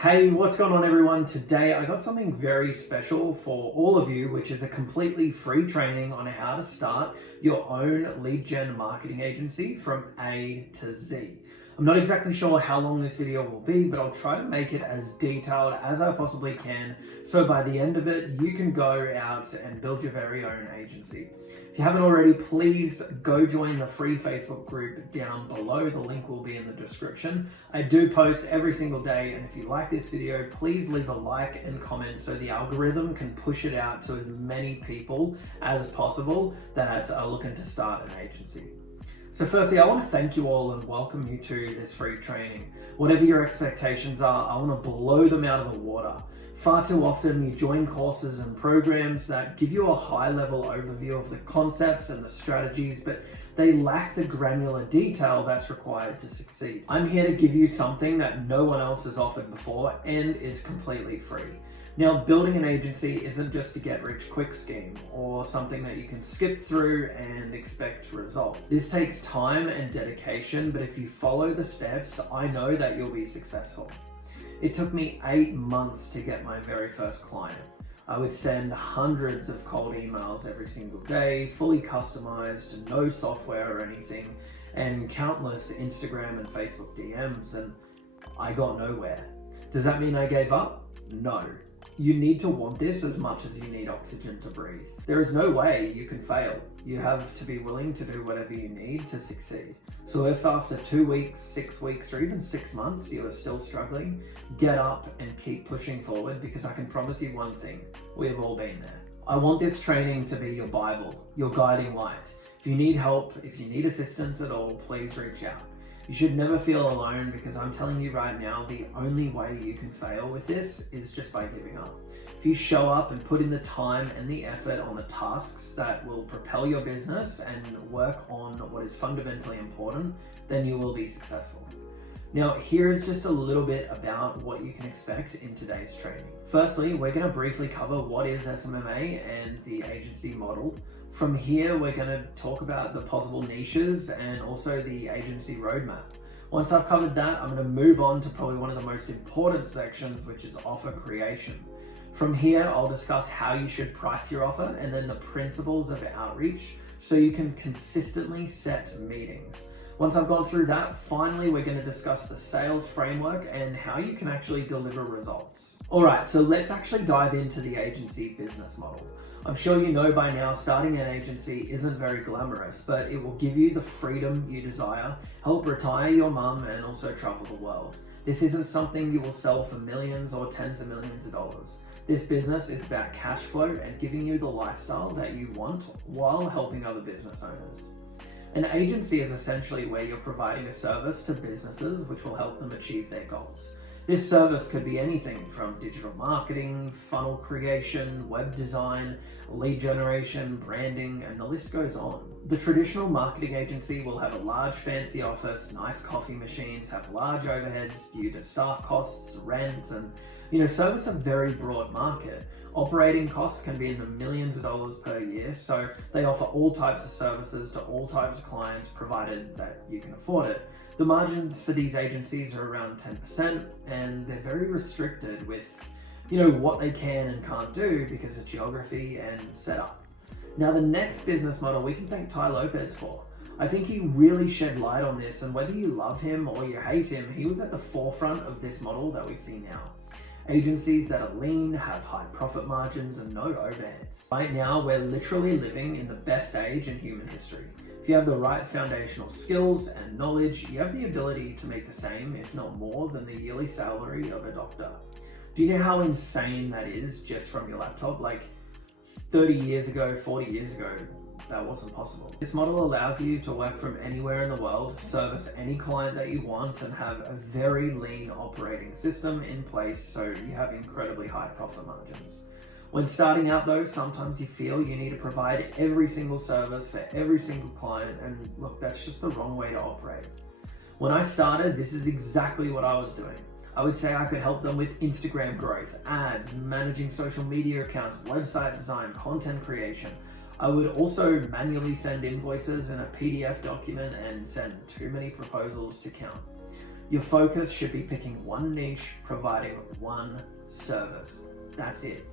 Hey, what's going on everyone? Today I got something very special for all of you, which is a completely free training on how to start your own lead gen marketing agency from A to Z. I'm not exactly sure how long this video will be, but I'll try to make it as detailed as I possibly can, so by the end of it, you can go out and build your very own agency. If you haven't already, please go join the free Facebook group down below. The link will be in the description. I do post every single day, and if you like this video, please leave a like and comment so the algorithm can push it out to as many people as possible that are looking to start an agency. So firstly, I want to thank you all and welcome you to this free training. Whatever your expectations are, I want to blow them out of the water. Far too often you join courses and programs that give you a high-level overview of the concepts and the strategies, but they lack the granular detail that's required to succeed. I'm here to give you something that no one else has offered before and is completely free. Now, building an agency isn't just a get-rich-quick scheme or something that you can skip through and expect results. This takes time and dedication, but if you follow the steps, I know that you'll be successful. It took me 8 months to get my very first client. I would send hundreds of cold emails every single day, fully customized, no software or anything, and countless Instagram and Facebook DMs, and I got nowhere. Does that mean I gave up? No. You need to want this as much as you need oxygen to breathe. There is no way you can fail. You have to be willing to do whatever you need to succeed. So if after 2 weeks, 6 weeks, or even 6 months you are still struggling, get up and keep pushing forward, because I can promise you one thing, we have all been there. I want this training to be your Bible, your guiding light. If you need help, if you need assistance at all, please reach out. You should never feel alone, because I'm telling you right now, the only way you can fail with this is just by giving up. If you show up and put in the time and the effort on the tasks that will propel your business and work on what is fundamentally important, then you will be successful. Now, here is just a little bit about what you can expect in today's training. Firstly, we're going to briefly cover what is SMMA and the agency model. From here, we're going to talk about the possible niches and also the agency roadmap. Once I've covered that, I'm going to move on to probably one of the most important sections, which is offer creation. From here, I'll discuss how you should price your offer and then the principles of outreach so you can consistently set meetings. Once I've gone through that, finally, we're going to discuss the sales framework and how you can actually deliver results. All right, so let's actually dive into the agency business model. I'm sure you know by now, starting an agency isn't very glamorous, but it will give you the freedom you desire, help retire your mum, and also travel the world. This isn't something you will sell for millions or tens of millions of dollars. This business is about cash flow and giving you the lifestyle that you want while helping other business owners. An agency is essentially where you're providing a service to businesses which will help them achieve their goals. This service could be anything from digital marketing, funnel creation, web design, lead generation, branding, and the list goes on. The traditional marketing agency will have a large fancy office, nice coffee machines, have large overheads due to staff costs, rent, and service a very broad market. Operating costs can be in the millions of dollars per year, so they offer all types of services to all types of clients, provided that you can afford it. The margins for these agencies are around 10%, and they're very restricted with, what they can and can't do because of geography and setup. Now, the next business model we can thank Tai Lopez for. I think he really shed light on this, and whether you love him or you hate him, he was at the forefront of this model that we see now. Agencies that are lean, have high profit margins, and no overheads. Right now, we're literally living in the best age in human history. If you have the right foundational skills and knowledge, you have the ability to make the same, if not more, than the yearly salary of a doctor. Do you know how insane that is just from your laptop? Like 30 years ago, 40 years ago, that wasn't possible. This model allows you to work from anywhere in the world, service any client that you want, and have a very lean operating system in place so you have incredibly high profit margins. When starting out though, sometimes you feel you need to provide every single service for every single client, and look, that's just the wrong way to operate. When I started, this is exactly what I was doing. I would say I could help them with Instagram growth, ads, managing social media accounts, website design, content creation. I would also manually send invoices in a PDF document and send too many proposals to count. Your focus should be picking one niche, providing one service. That's it.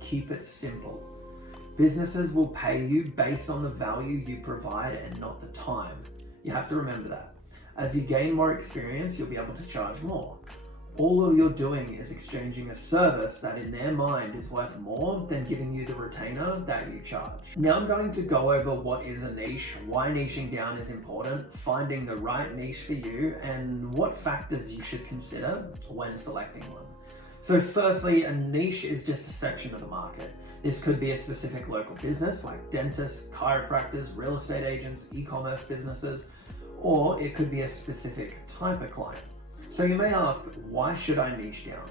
Keep it simple. Businesses will pay you based on the value you provide and not the time. You have to remember that. As you gain more experience, you'll be able to charge more. All you're doing is exchanging a service that in their mind is worth more than giving you the retainer that you charge. Now I'm going to go over what is a niche, why niching down is important, finding the right niche for you, and what factors you should consider when selecting one. So firstly, a niche is just a section of the market. This could be a specific local business like dentists, chiropractors, real estate agents, e-commerce businesses, or it could be a specific type of client. So you may ask, why should I niche down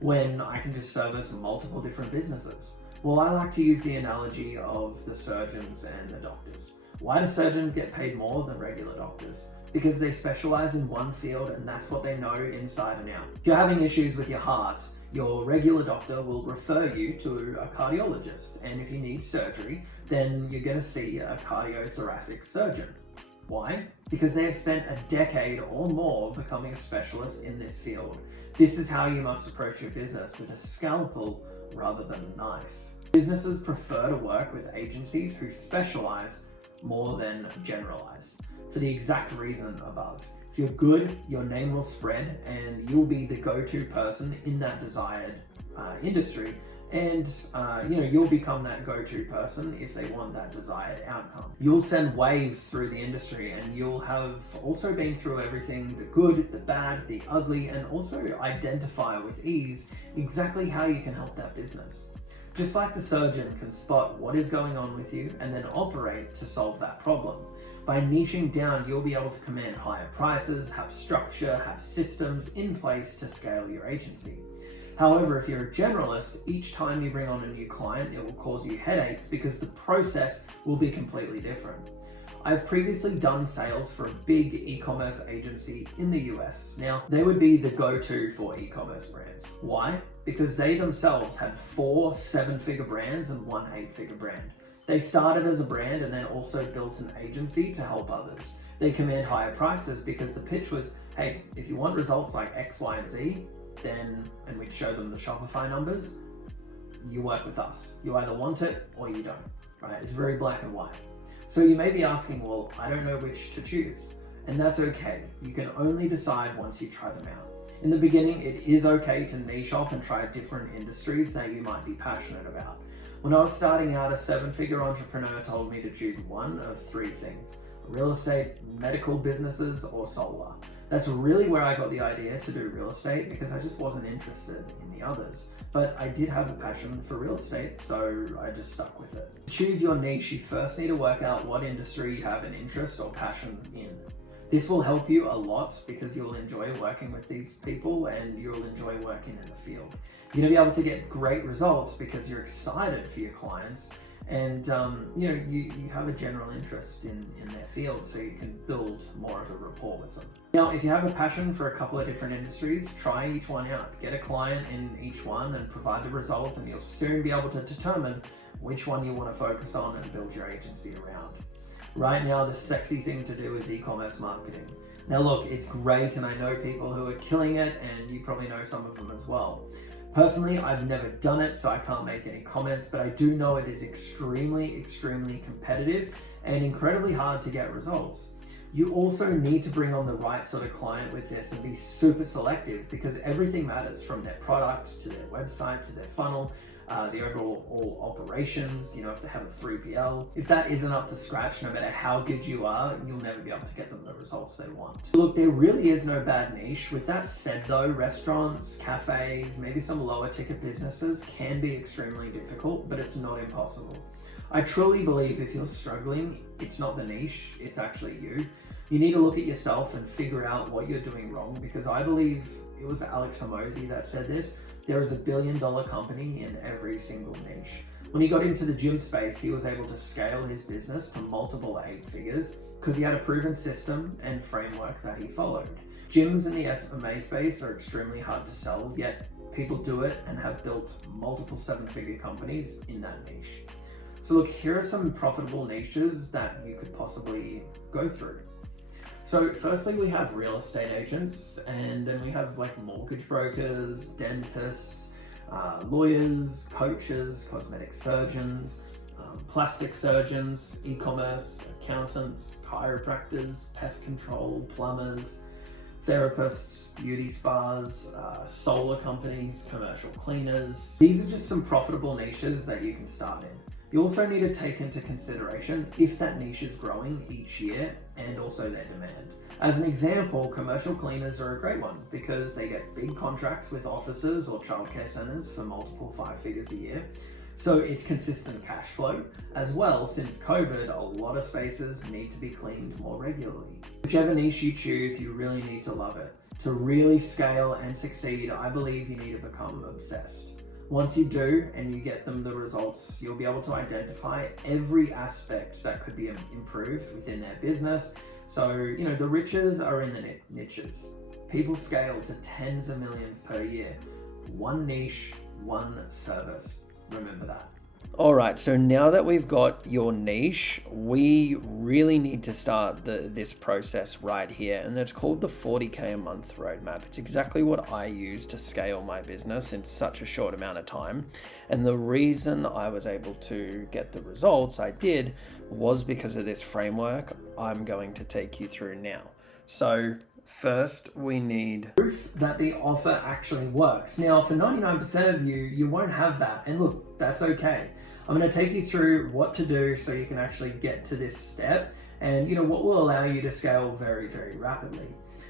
when I can just service multiple different businesses? Well, I like to use the analogy of the surgeons and the doctors. Why do surgeons get paid more than regular doctors? Because they specialize in one field and that's what they know inside and out. If you're having issues with your heart, your regular doctor will refer you to a cardiologist. And if you need surgery, then you're going to see a cardiothoracic surgeon. Why? Because they have spent a decade or more becoming a specialist in this field. This is how you must approach your business, with a scalpel rather than a knife. Businesses prefer to work with agencies who specialize more than generalize, for the exact reason above. If you're good, your name will spread and you'll be the go-to person in that desired industry. And you'll become that go-to person if they want that desired outcome. You'll send waves through the industry and you'll have also been through everything, the good, the bad, the ugly, and also identify with ease exactly how you can help that business. Just like the surgeon can spot what is going on with you and then operate to solve that problem. By niching down, you'll be able to command higher prices, have structure, have systems in place to scale your agency. However, if you're a generalist, each time you bring on a new client, it will cause you headaches because the process will be completely different. I've previously done sales for a big e-commerce agency in the US. Now, they would be the go-to for e-commerce brands. Why? Because they themselves had 4 7-figure brands and 1 8-figure brand. They started as a brand and then also built an agency to help others. They command higher prices because the pitch was, hey, if you want results like X, Y, and Z, and we'd show them the Shopify numbers, you work with us. You either want it or you don't, right? It's very black and white. So you may be asking, well, I don't know which to choose. And that's okay. You can only decide once you try them out. In the beginning, it is okay to niche off and try different industries that you might be passionate about. When I was starting out, a 7-figure entrepreneur told me to choose one of 3 things: real estate, medical businesses, or solar. That's really where I got the idea to do real estate, because I just wasn't interested in the others. But I did have a passion for real estate, so I just stuck with it. To choose your niche, you first need to work out what industry you have an interest or passion in. This will help you a lot because you'll enjoy working with these people and you'll enjoy working in the field. You're going to be able to get great results because you're excited for your clients and you have a general interest in their field, so you can build more of a rapport with them. Now, if you have a passion for a couple of different industries, try each one out. Get a client in each one and provide the results, and you'll soon be able to determine which one you want to focus on and build your agency around. Right now, the sexy thing to do is e-commerce marketing. Now look, it's great, and I know people who are killing it, and you probably know some of them as well. Personally, I've never done it, so I can't make any comments, but I do know it is extremely, extremely competitive and incredibly hard to get results. You also need to bring on the right sort of client with this and be super selective, because everything matters, from their product to their website to their funnel, the overall operations, if they have a 3PL. If that isn't up to scratch, no matter how good you are, you'll never be able to get them the results they want. Look, there really is no bad niche. With that said though, restaurants, cafes, maybe some lower ticket businesses can be extremely difficult, but it's not impossible. I truly believe if you're struggling, it's not the niche, it's actually you. You need to look at yourself and figure out what you're doing wrong, because I believe it was Alex Hormozi that said this: there is $1 billion company in every single niche. When he got into the gym space, he was able to scale his business to multiple 8 figures because he had a proven system and framework that he followed. Gyms in the SMA space are extremely hard to sell, yet people do it and have built multiple 7-figure companies in that niche. So look, here are some profitable niches that you could possibly go through. So firstly, we have real estate agents, and then we have like mortgage brokers, dentists, lawyers, coaches, cosmetic surgeons, plastic surgeons, e-commerce, accountants, chiropractors, pest control, plumbers, therapists, beauty spas, solar companies, commercial cleaners. These are just some profitable niches that you can start in. You also need to take into consideration if that niche is growing each year and also their demand. As an example, commercial cleaners are a great one because they get big contracts with offices or childcare centers for multiple 5 figures a year. So it's consistent cash flow. As well, since COVID, a lot of spaces need to be cleaned more regularly. Whichever niche you choose, you really need to love it. To really scale and succeed, I believe you need to become obsessed. Once you do and you get them the results, you'll be able to identify every aspect that could be improved within their business. So, the riches are in the niches. People scale to tens of millions per year. One niche, one service. Remember that. All right, so now that we've got your niche, we really need to start this process right here, and it's called the 40K a month roadmap. It's exactly what I use to scale my business in such a short amount of time. And the reason I was able to get the results I did was because of this framework I'm going to take you through now. So first, we need proof that the offer actually works. Now, for 99% of you, you won't have that. And look, that's okay. I'm going to take you through what to do so you can actually get to this step and what will allow you to scale very, very rapidly.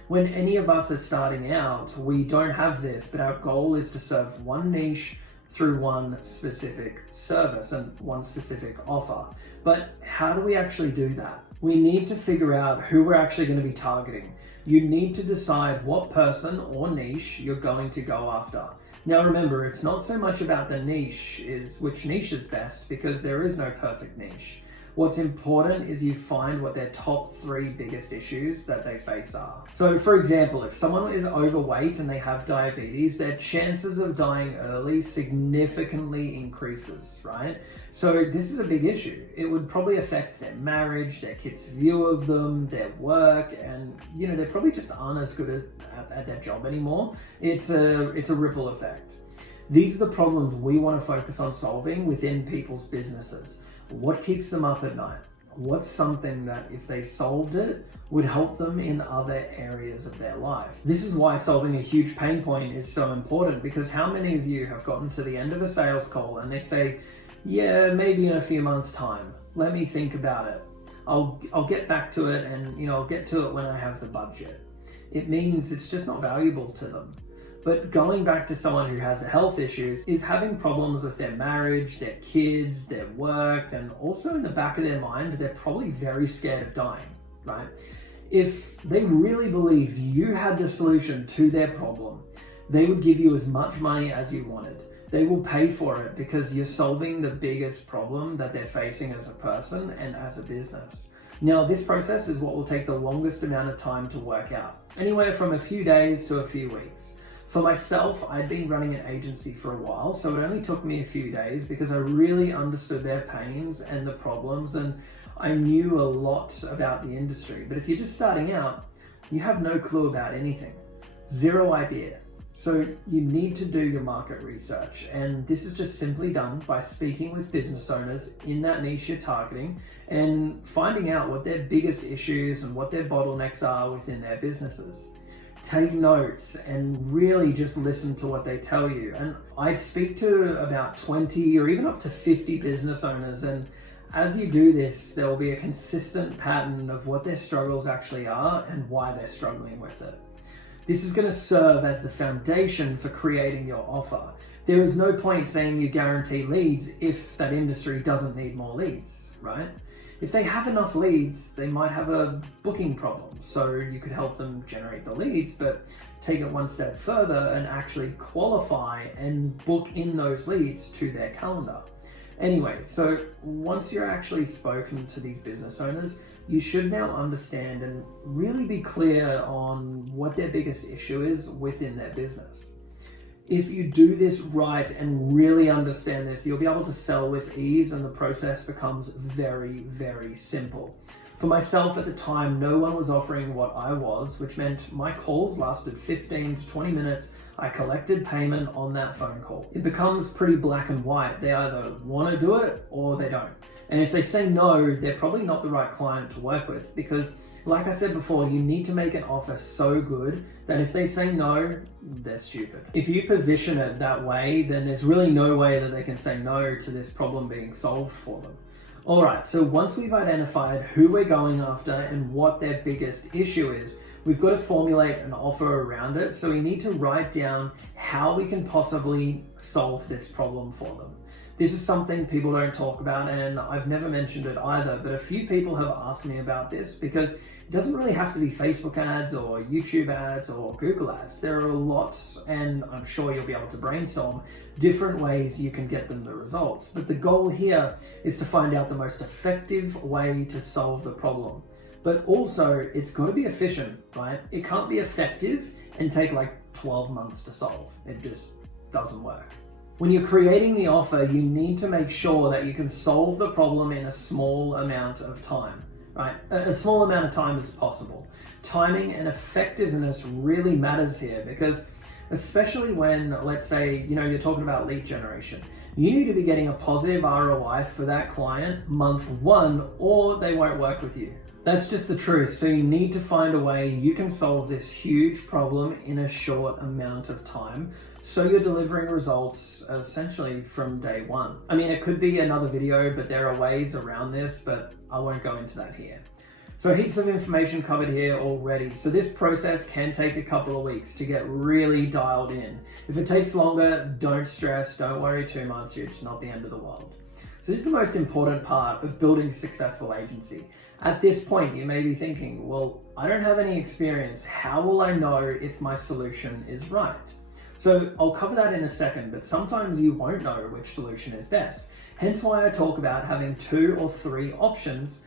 When any of us are starting out, we don't have this, but our goal is to serve one niche through one specific service and one specific offer. But how do we actually do that? We need to figure out who we're actually going to be targeting. You need to decide what person or niche you're going to go after. Now remember, it's not so much about the niche, which niche is best, because there is no perfect niche. What's important is you find what their top 3 biggest issues that they face are. So for example, if someone is overweight and they have diabetes, their chances of dying early significantly increases, right? So this is a big issue. It would probably affect their marriage, their kids' view of them, their work, and they probably just aren't as good at their job anymore. It's a ripple effect. These are the problems we want to focus on solving within people's businesses. What keeps them up at night? What's something that if they solved it would help them in other areas of their life? This is why solving a huge pain point is so important, because how many of you have gotten to the end of a sales call and they say, yeah, maybe in a few months time, let me think about it. I'll get back to it, and I'll get to it when I have the budget. It means it's just not valuable to them. But going back to someone who has health issues is having problems with their marriage, their kids, their work, and also in the back of their mind, they're probably very scared of dying, right? If they really believed you had the solution to their problem, they would give you as much money as you wanted. They will pay for it because you're solving the biggest problem that they're facing as a person and as a business. Now, this process is what will take the longest amount of time to work out, anywhere from a few days to a few weeks. For myself, I'd been running an agency for a while, so it only took me a few days because I really understood their pains and the problems, and I knew a lot about the industry. But if you're just starting out, you have no clue about anything. Zero idea. So you need to do your market research, and this is just simply done by speaking with business owners in that niche you're targeting and finding out what their biggest issues and what their bottlenecks are within their businesses. Take notes and really just listen to what they tell you. And I speak to about 20 or even up to 50 business owners, and as you do this, there will be a consistent pattern of what their struggles actually are and why they're struggling with it. This is going to serve as the foundation for creating your offer. There is no point saying you guarantee leads if that industry doesn't need more leads, right? If they have enough leads, they might have a booking problem. So you could help them generate the leads, but take it one step further and actually qualify and book in those leads to their calendar. Anyway, so once you're actually spoken to these business owners, you should now understand and really be clear on what their biggest issue is within their business. If you do this right and really understand this, you'll be able to sell with ease, and the process becomes very, very simple. For myself at the time, no one was offering what I was, which meant my calls lasted 15 to 20 minutes. I collected payment on that phone call. It becomes pretty black and white. They either want to do it or they don't. And if they say no, they're probably not the right client to work with, because like I said before, you need to make an offer so good that if they say no, they're stupid. If you position it that way, then there's really no way that they can say no to this problem being solved for them. All right, so once we've identified who we're going after and what their biggest issue is, we've got to formulate an offer around it. So we need to write down how we can possibly solve this problem for them. This is something people don't talk about, and I've never mentioned it either, but a few people have asked me about this because it doesn't really have to be Facebook ads or YouTube ads or Google ads. There are lots, and I'm sure you'll be able to brainstorm different ways you can get them the results. But the goal here is to find out the most effective way to solve the problem. But also, it's got to be efficient, right? It can't be effective and take like 12 months to solve. It just doesn't work. When you're creating the offer, you need to make sure that you can solve the problem in a small amount of time, right? A small amount of time as possible. Timing and effectiveness really matters here, because especially when, let's say, you're talking about lead generation, you need to be getting a positive ROI for that client month 1, or they won't work with you. That's just the truth. So you need to find a way you can solve this huge problem in a short amount of time, so you're delivering results essentially from day 1. I mean, it could be another video, but there are ways around this, but I won't go into that here. So heaps of information covered here already. So this process can take a couple of weeks to get really dialed in. If it takes longer, don't stress, don't worry too much, it's not the end of the world. So this is the most important part of building a successful agency. At this point, you may be thinking, well, I don't have any experience. How will I know if my solution is right? So I'll cover that in a second, but sometimes you won't know which solution is best. Hence why I talk about having 2 or 3 options,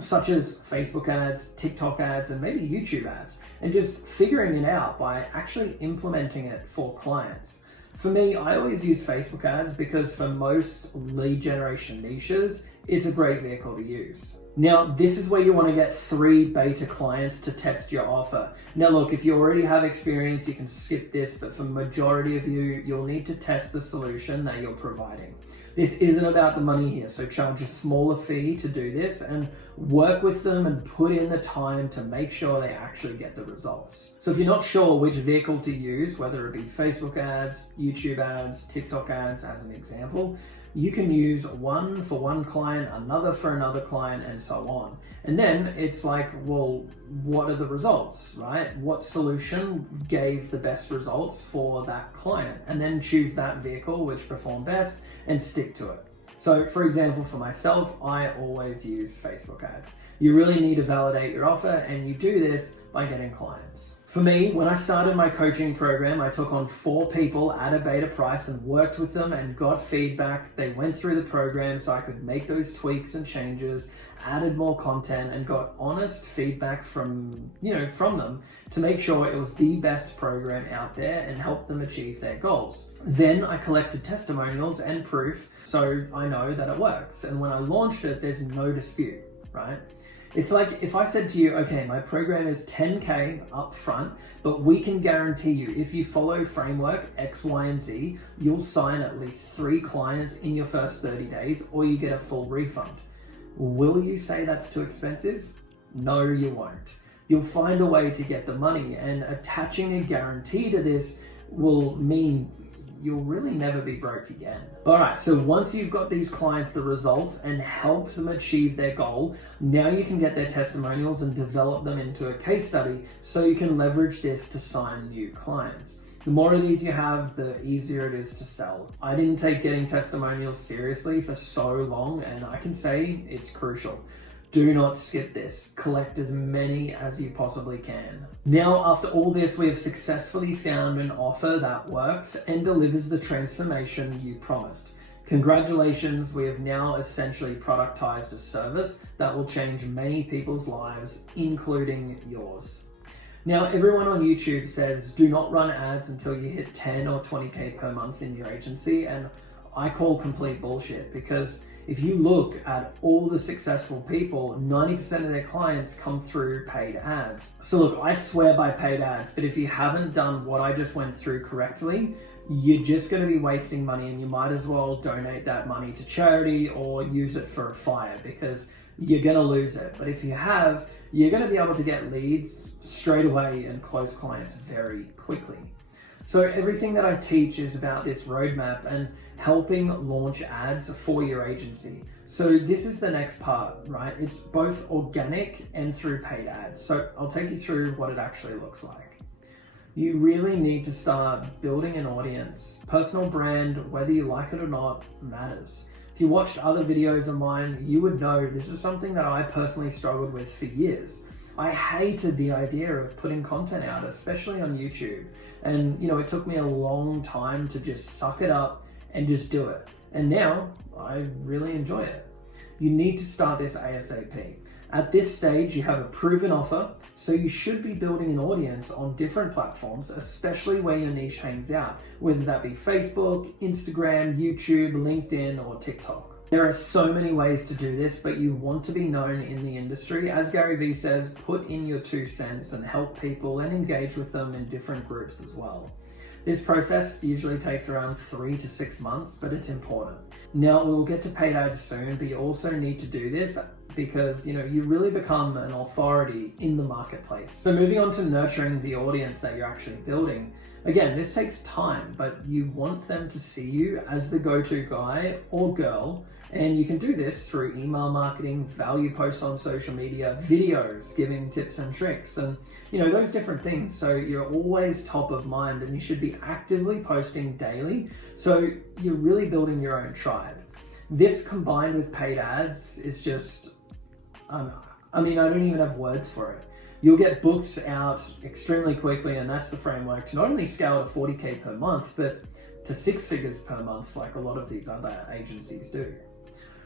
such as Facebook ads, TikTok ads, and maybe YouTube ads, and just figuring it out by actually implementing it for clients. For me, I always use Facebook ads because for most lead generation niches, it's a great vehicle to use. Now, this is where you want to get 3 beta clients to test your offer. Now look, if you already have experience, you can skip this, but for the majority of you, you'll need to test the solution that you're providing. This isn't about the money here, so charge a smaller fee to do this and work with them and put in the time to make sure they actually get the results. So if you're not sure which vehicle to use, whether it be Facebook ads, YouTube ads, TikTok ads as an example, you can use one for one client, another for another client, and so on. And then it's like, well, what are the results, right? What solution gave the best results for that client? And then choose that vehicle which performed best and stick to it. So for example, for myself, I always use Facebook ads. You really need to validate your offer, and you do this by getting clients. For me, when I started my coaching program, I took on 4 people at a beta price and worked with them and got feedback. They went through the program so I could make those tweaks and changes, added more content, and got honest feedback from them to make sure it was the best program out there and help them achieve their goals. Then I collected testimonials and proof so I know that it works. And when I launched it, there's no dispute, right? It's like if I said to you, okay, my program is 10K up front, but we can guarantee you if you follow framework X, Y, and Z, you'll sign at least 3 clients in your first 30 days or you get a full refund. Will you say that's too expensive? No, you won't. You'll find a way to get the money, and attaching a guarantee to this will mean you'll really never be broke again. All right, so once you've got these clients the results and help them achieve their goal, now you can get their testimonials and develop them into a case study so you can leverage this to sign new clients. The more of these you have, the easier it is to sell. I didn't take getting testimonials seriously for so long, and I can say it's crucial. Do not skip this. Collect as many as you possibly can. Now, after all this, we have successfully found an offer that works and delivers the transformation you promised. Congratulations, we have now essentially productized a service that will change many people's lives, including yours. Now, everyone on YouTube says, do not run ads until you hit 10 or 20K per month in your agency, and I call complete bullshit, because If you look at all the successful people, 90% of their clients come through paid ads. So look, I swear by paid ads, but if you haven't done what I just went through correctly, you're just going to be wasting money, and you might as well donate that money to charity or use it for a fire, because you're going to lose it. But if you have, you're going to be able to get leads straight away and close clients very quickly. So everything that I teach is about this roadmap and helping launch ads for your agency. So this is the next part, right? It's both organic and through paid ads. So I'll take you through what it actually looks like. You really need to start building an audience. Personal brand, whether you like it or not, matters. If you watched other videos of mine, you would know this is something that I personally struggled with for years. I hated the idea of putting content out, especially on YouTube. And it took me a long time to just suck it up and just do it. And now I really enjoy it. You need to start this ASAP. At this stage, you have a proven offer, so you should be building an audience on different platforms, especially where your niche hangs out, whether that be Facebook, Instagram, YouTube, LinkedIn, or TikTok. There are so many ways to do this, but you want to be known in the industry. As Gary Vee says, put in your 2 cents and help people and engage with them in different groups as well. This process usually takes around 3 to 6 months, but it's important. Now, we'll get to paid ads soon, but you also need to do this because you really become an authority in the marketplace. So moving on to nurturing the audience that you're actually building. Again, this takes time, but you want them to see you as the go-to guy or girl. And you can do this through email marketing, value posts on social media, videos, giving tips and tricks, and those different things. So you're always top of mind, and you should be actively posting daily. So you're really building your own tribe. This combined with paid ads is just, I don't even have words for it. You'll get booked out extremely quickly, and that's the framework to not only scale to 40K per month, but to 6 figures per month, like a lot of these other agencies do.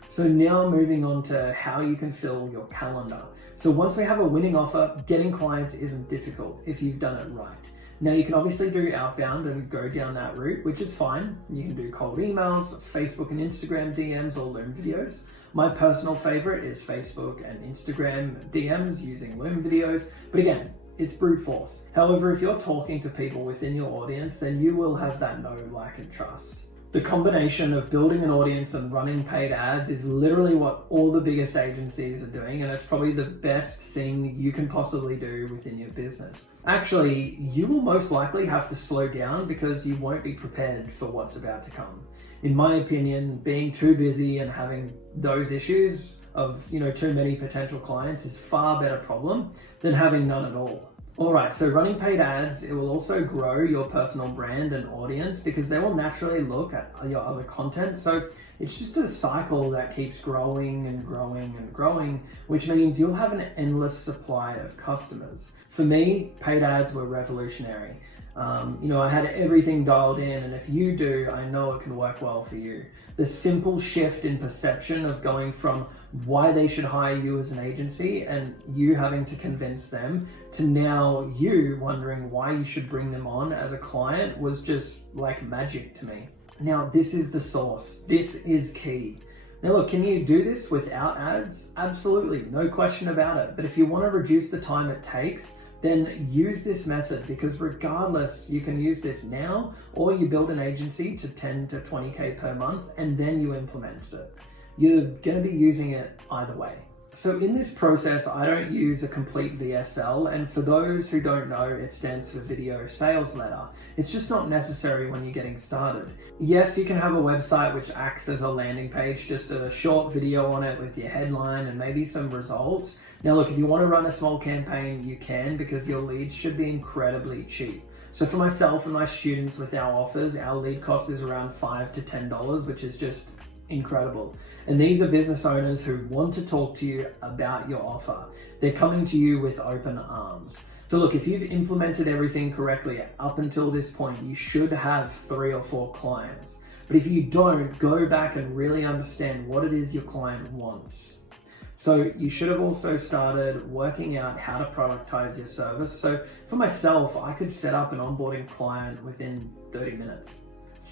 So now moving on to how you can fill your calendar. So once we have a winning offer, getting clients isn't difficult if you've done it right. Now you can obviously do outbound and go down that route, which is fine. You can do cold emails, Facebook and Instagram DMs, or Loom videos. My personal favorite is Facebook and Instagram DMs using Loom videos, but again, it's brute force. However, if you're talking to people within your audience, then you will have that know, like, and trust. The combination of building an audience and running paid ads is literally what all the biggest agencies are doing, and it's probably the best thing you can possibly do within your business. Actually, you will most likely have to slow down because you won't be prepared for what's about to come. In my opinion, being too busy and having those issues of too many potential clients is far better problem than having none at all. Alright, so running paid ads, it will also grow your personal brand and audience because they will naturally look at your other content. So it's just a cycle that keeps growing and growing and growing, which means you'll have an endless supply of customers. For me, paid ads were revolutionary. I had everything dialed in, and if you do, I know it can work well for you. The simple shift in perception of going from why they should hire you as an agency and you having to convince them to now you wondering why you should bring them on as a client was just like magic to me. Now, this is the sauce. This is key. Now look, can you do this without ads? Absolutely, no question about it. But if you want to reduce the time it takes, then use this method, because regardless, you can use this now, or you build an agency to 10 to 20K per month and then you implement it. You're going to be using it either way. So in this process, I don't use a complete VSL, and for those who don't know, it stands for Video Sales Letter. It's just not necessary when you're getting started. Yes, you can have a website which acts as a landing page, just a short video on it with your headline and maybe some results. Now look, if you want to run a small campaign, you can, because your leads should be incredibly cheap. So for myself and my students with our offers, our lead cost is around $5 to $10, which is just incredible. And these are business owners who want to talk to you about your offer. They're coming to you with open arms. So look, if you've implemented everything correctly up until this point, you should have 3 or 4 clients. But if you don't, go back and really understand what it is your client wants. So you should have also started working out how to productize your service. So for myself, I could set up an onboarding client within 30 minutes.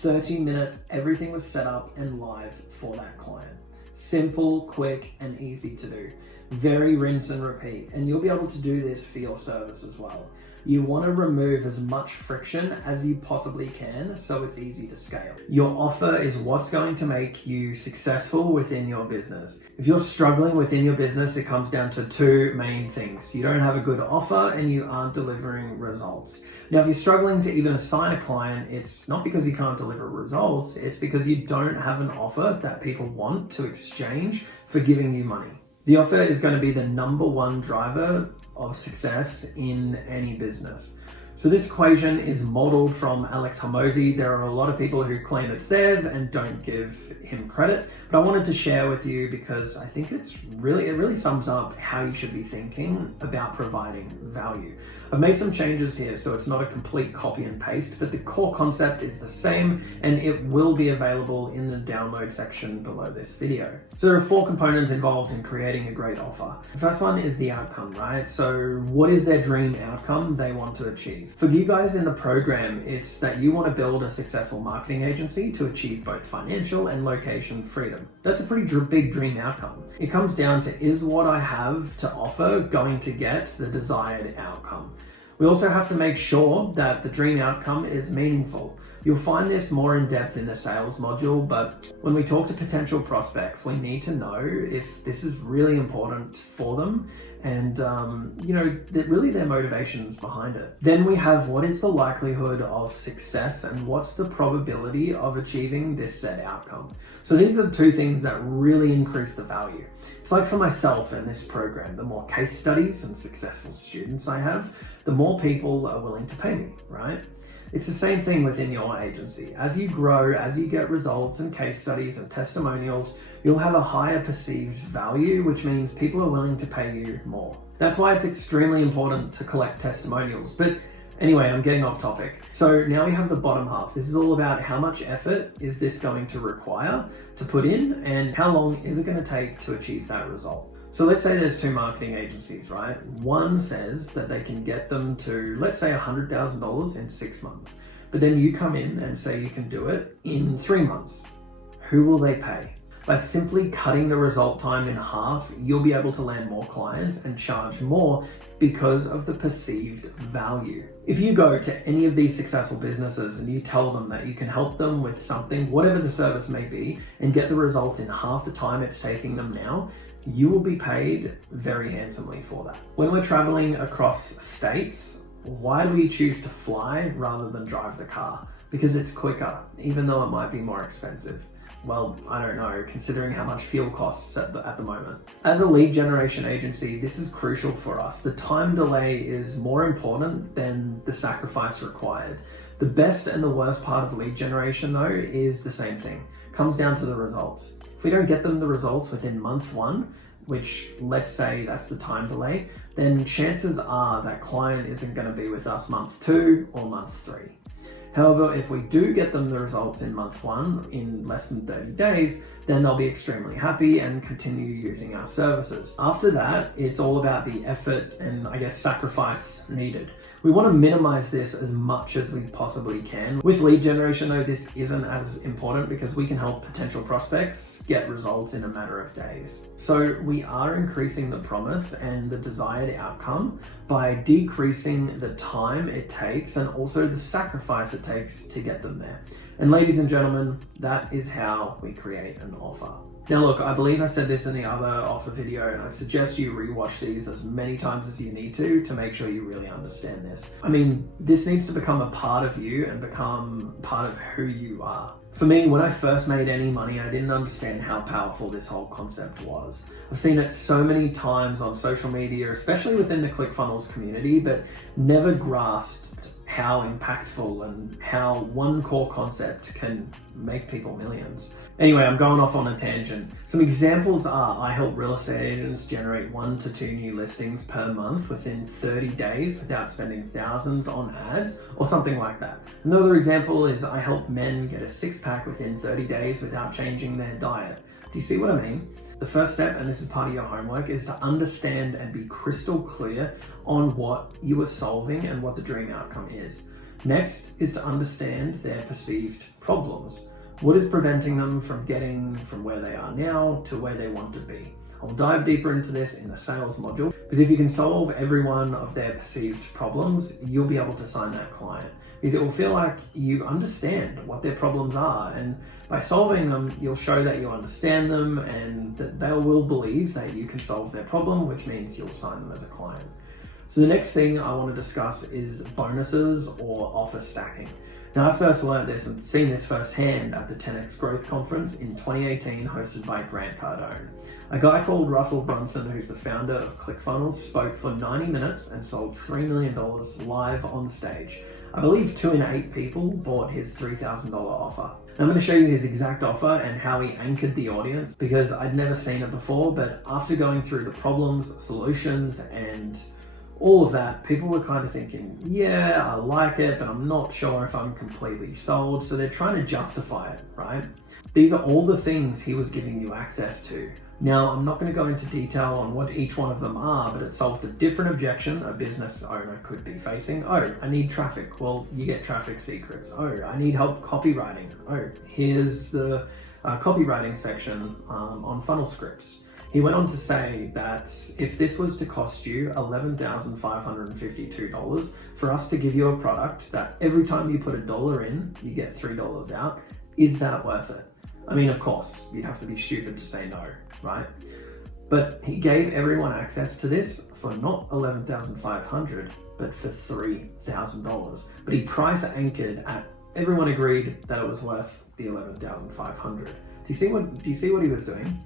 30 minutes, everything was set up and live for that client. Simple, quick, and easy to do. Very rinse and repeat, and you'll be able to do this for your service as well. You want to remove as much friction as you possibly can so it's easy to scale. Your offer is what's going to make you successful within your business. If you're struggling within your business, it comes down to two main things. You don't have a good offer and you aren't delivering results. Now, if you're struggling to even assign a client, it's not because you can't deliver results, it's because you don't have an offer that people want to exchange for giving you money. The offer is going to be the number one driver of success in any business. So this equation is modeled from Alex Hormozi. There are a lot of people who claim it's theirs and don't give him credit, but I wanted to share with you because I think it really sums up how you should be thinking about providing value. I've made some changes here, so it's not a complete copy and paste, but the core concept is the same and it will be available in the download section below this video. So there are 4 components involved in creating a great offer. The first one is the outcome, right? So what is their dream outcome they want to achieve? For you guys in the program, it's that you want to build a successful marketing agency to achieve both financial and location freedom. That's a pretty big dream outcome. It comes down to, is what I have to offer going to get the desired outcome? We also have to make sure that the dream outcome is meaningful. You'll find this more in depth in the sales module, but when we talk to potential prospects, we need to know if this is really important for them and really their motivations behind it. Then we have, what is the likelihood of success and what's the probability of achieving this said outcome? So these are the 2 things that really increase the value. It's like for myself in this program, the more case studies and successful students I have, the more people are willing to pay me, right? It's the same thing within your agency. As you grow, as you get results and case studies and testimonials, you'll have a higher perceived value, which means people are willing to pay you more. That's why it's extremely important to collect testimonials. But anyway, I'm getting off topic. So now we have the bottom half. This is all about how much effort is this going to require to put in and how long is it going to take to achieve that result. So let's say there's 2 marketing agencies, right? One says that they can get them to, let's say, $100,000 in 6 months. But then you come in and say you can do it in 3 months. Who will they pay? By simply cutting the result time in half, you'll be able to land more clients and charge more because of the perceived value. If you go to any of these successful businesses and you tell them that you can help them with something, whatever the service may be, and get the results in half the time it's taking them now, you will be paid very handsomely for that. When we're traveling across states, why do we choose to fly rather than drive the car? Because it's quicker, even though it might be more expensive. Well, I don't know, considering how much fuel costs at the moment. As a lead generation agency, this is crucial for us. The time delay is more important than the sacrifice required. The best and the worst part of lead generation, though, is the same thing. It comes down to the results. If we don't get them the results within month 1, which let's say that's the time delay, then chances are that client isn't going to be with us month 2 or month 3. However, if we do get them the results in month 1 in less than 30 days, then they'll be extremely happy and continue using our services. After that, it's all about the effort and sacrifice needed. We want to minimize this as much as we possibly can. With lead generation though, this isn't as important because we can help potential prospects get results in a matter of days. So we are increasing the promise and the desired outcome by decreasing the time it takes and also the sacrifice it takes to get them there. And ladies and gentlemen, that is how we create an offer. Now look, I believe I said this in the other offer video, and I suggest you rewatch these as many times as you need to make sure you really understand this. I mean, this needs to become a part of you and become part of who you are. For me, when I first made any money, I didn't understand how powerful this whole concept was. I've seen it so many times on social media, especially within the ClickFunnels community, but never grasped how impactful and how one core concept can make people millions. Anyway, I'm going off on a tangent. Some examples are, I help real estate agents generate 1 to 2 new listings per month within 30 days without spending thousands on ads or something like that. Another example is I help men get a 6-pack within 30 days without changing their diet. Do you see what I mean? The first step, and this is part of your homework, is to understand and be crystal clear on what you are solving and what the dream outcome is. Next is to understand their perceived problems. What is preventing them from getting from where they are now to where they want to be? I'll dive deeper into this in the sales module, because if you can solve every one of their perceived problems, you'll be able to sign that client, because it will feel like you understand what their problems are, and by solving them, you'll show that you understand them and that they will believe that you can solve their problem, which means you'll sign them as a client. So the next thing I want to discuss is bonuses or offer stacking. Now, I first learned this and seen this firsthand at the 10X Growth Conference in 2018, hosted by Grant Cardone. A guy called Russell Brunson, who's the founder of ClickFunnels, spoke for 90 minutes and sold $3 million live on stage. I believe 2 in 8 people bought his $3,000 offer. I'm going to show you his exact offer and how he anchored the audience, because I'd never seen it before, but after going through the problems, solutions, and all of that, people were kind of thinking, yeah, I like it, but I'm not sure if I'm completely sold. So they're trying to justify it, right? These are all the things he was giving you access to. Now, I'm not going to go into detail on what each one of them are, but it solved a different objection a business owner could be facing. Oh, I need traffic. Well, you get traffic secrets. Oh, I need help copywriting. Oh, here's the copywriting section on funnel scripts. He went on to say that if this was to cost you $11,552 for us to give you a product that every time you put $1 in, you get $3 out, is that worth it? I mean, of course, you'd have to be stupid to say no, right? But he gave everyone access to this for not $11,500, but for $3,000. But he price anchored at, everyone agreed that it was worth the $11,500. Do you see what he was doing?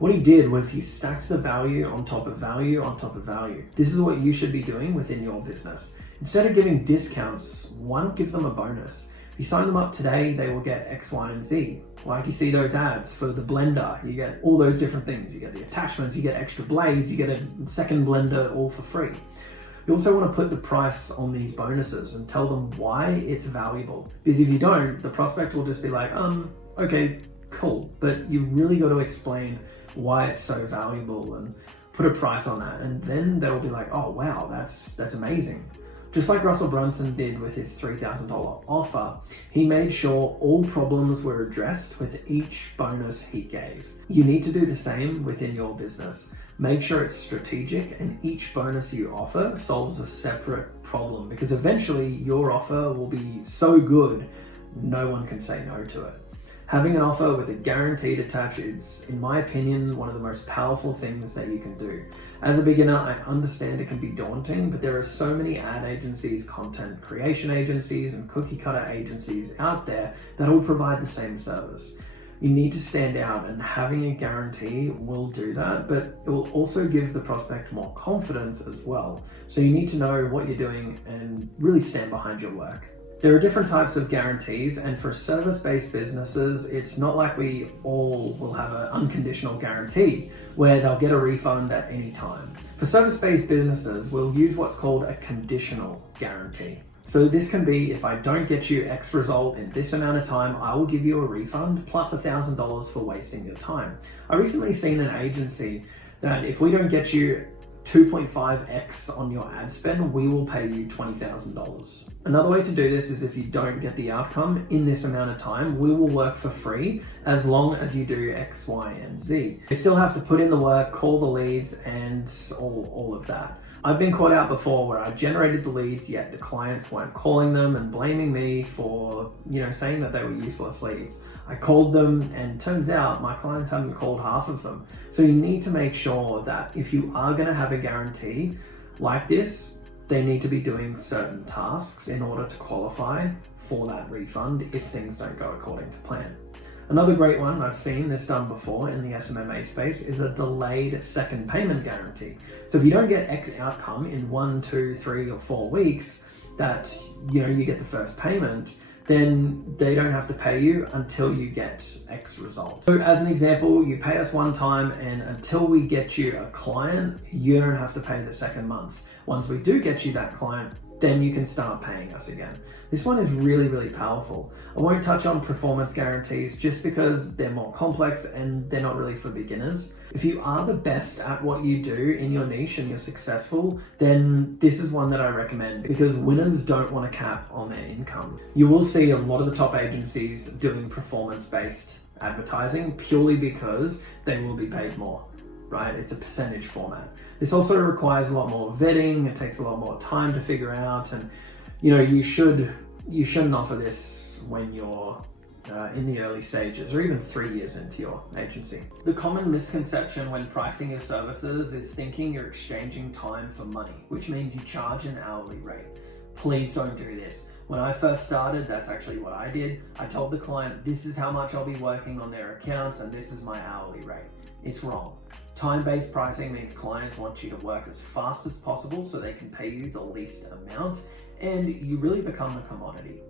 What he did was he stacked the value on top of value on top of value. This is what you should be doing within your business. Instead of giving discounts, why not give them a bonus? If you sign them up today, they will get X, Y, and Z. Like you see those ads for the blender, you get all those different things. You get the attachments, you get extra blades, you get a second blender all for free. You also want to put the price on these bonuses and tell them why it's valuable. Because if you don't, the prospect will just be like, okay, cool. But you really got to explain why it's so valuable and put a price on that. And then they'll be like, oh wow, that's amazing. Just like Russell Brunson did with his $3,000 offer, he made sure all problems were addressed with each bonus he gave. You need to do the same within your business. Make sure it's strategic and each bonus you offer solves a separate problem, because eventually your offer will be so good, no one can say no to it. Having an offer with a guaranteed attach is, in my opinion, one of the most powerful things that you can do. As a beginner, I understand it can be daunting, but there are so many ad agencies, content creation agencies, and cookie cutter agencies out there that will provide the same service. You need to stand out, and having a guarantee will do that, but it will also give the prospect more confidence as well. So you need to know what you're doing and really stand behind your work. There are different types of guarantees, and for service-based businesses, it's not like we all will have an unconditional guarantee where they'll get a refund at any time. For service-based businesses, we'll use what's called a conditional guarantee. So this can be, if I don't get you X result in this amount of time, I will give you a refund plus $1,000 for wasting your time. I recently seen an agency that if we don't get you 2.5x on your ad spend, we will pay you $20,000. Another way to do this is if you don't get the outcome in this amount of time, we will work for free as long as you do X, Y, and Z. You still have to put in the work, call the leads, and all of that. I've been caught out before where I generated the leads, yet the clients weren't calling them and blaming me for, saying that they were useless leads. I called them and turns out my clients haven't called half of them. So you need to make sure that if you are going to have a guarantee like this, they need to be doing certain tasks in order to qualify for that refund if things don't go according to plan. Another great one, I've seen this done before in the SMMA space, is a delayed second payment guarantee. So if you don't get X outcome in 1, 2, 3, or 4 weeks, that you get the first payment, then they don't have to pay you until you get X result. So as an example, you pay us one time, and until we get you a client, you don't have to pay the second month. Once we do get you that client, then you can start paying us again. This one is really, really powerful. I won't touch on performance guarantees just because they're more complex and they're not really for beginners. If you are the best at what you do in your niche and you're successful, then this is one that I recommend because winners don't want a cap on their income. You will see a lot of the top agencies doing performance-based advertising purely because they will be paid more, right? It's a percentage format. This also requires a lot more vetting. It takes a lot more time to figure out, and you shouldn't offer this when you're in the early stages or even 3 years into your agency. The common misconception when pricing your services is thinking you're exchanging time for money, which means you charge an hourly rate. Please don't do this. When I first started, that's actually what I did. I told the client, this is how much I'll be working on their accounts and this is my hourly rate. It's wrong. Time-based pricing means clients want you to work as fast as possible so they can pay you the least amount, and you really become a commodity.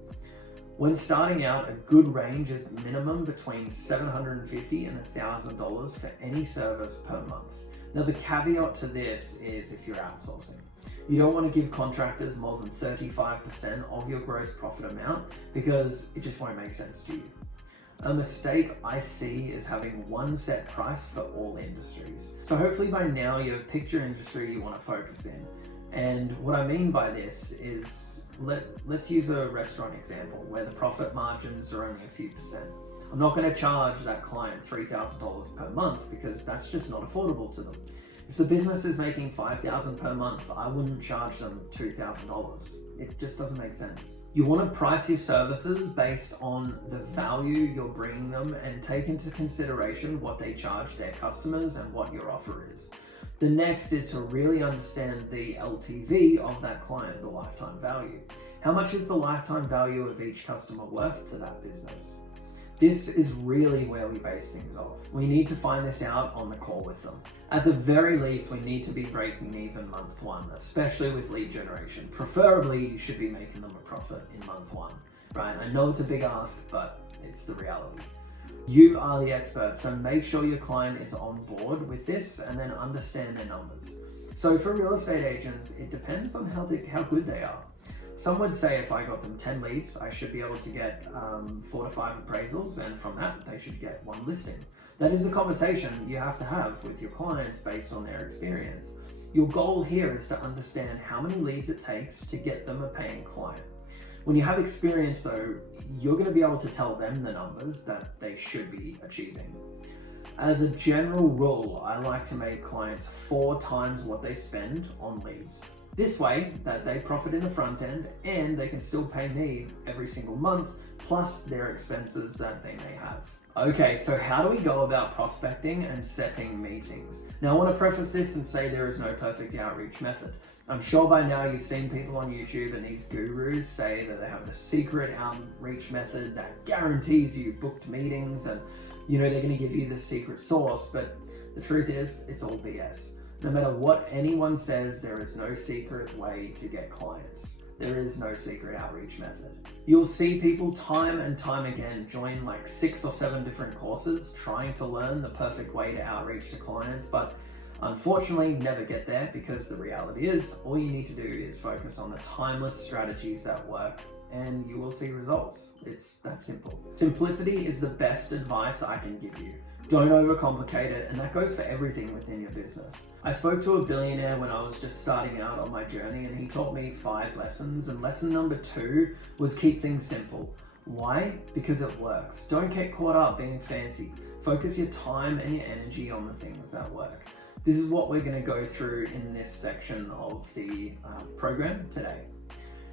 When starting out, a good range is minimum between $750 and $1,000 for any service per month. Now the caveat to this is if you're outsourcing. You don't want to give contractors more than 35% of your gross profit amount because it just won't make sense to you. A mistake I see is having one set price for all industries. So hopefully by now you've picked your industry you want to focus in. And what I mean by this is, let's use a restaurant example where the profit margins are only a few percent. I'm not going to charge that client $3,000 per month because that's just not affordable to them. If the business is making $5,000 per month, I wouldn't charge them $2,000. It just doesn't make sense. You want to price your services based on the value you're bringing them and take into consideration what they charge their customers and what your offer is. The next is to really understand the LTV of that client, the lifetime value. How much is the lifetime value of each customer worth to that business? This is really where we base things off. We need to find this out on the call with them. At the very least, we need to be breaking even month one, especially with lead generation. Preferably, you should be making them a profit in month one, right? I know it's a big ask, but it's the reality. You are the expert, so make sure your client is on board with this and then understand their numbers. So for real estate agents, it depends on how good they are. Some would say if I got them 10 leads, I should be able to get 4 to 5 appraisals, and from that, they should get 1 listing. That is the conversation you have to have with your clients based on their experience. Your goal here is to understand how many leads it takes to get them a paying client. When you have experience though, you're going to be able to tell them the numbers that they should be achieving. As a general rule, I like to make clients 4 times what they spend on leads. This way that they profit in the front end and they can still pay me every single month plus their expenses that they may have. Okay, so how do we go about prospecting and setting meetings? Now I want to preface this and say there is no perfect outreach method. I'm sure by now you've seen people on YouTube and these gurus say that they have a secret outreach method that guarantees you booked meetings and they're going to give you the secret sauce, but the truth is it's all BS. No matter what anyone says, there is no secret way to get clients. There is no secret outreach method. You'll see people time and time again join like 6 or 7 different courses trying to learn the perfect way to outreach to clients, but unfortunately never get there because the reality is all you need to do is focus on the timeless strategies that work and you will see results. It's that simple. Simplicity is the best advice I can give you. Don't overcomplicate it, and that goes for everything within your business. I spoke to a billionaire when I was just starting out on my journey and he taught me 5 lessons, and lesson number 2 was keep things simple. Why? Because it works. Don't get caught up being fancy. Focus your time and your energy on the things that work. This is what we're going to go through in this section of the program today.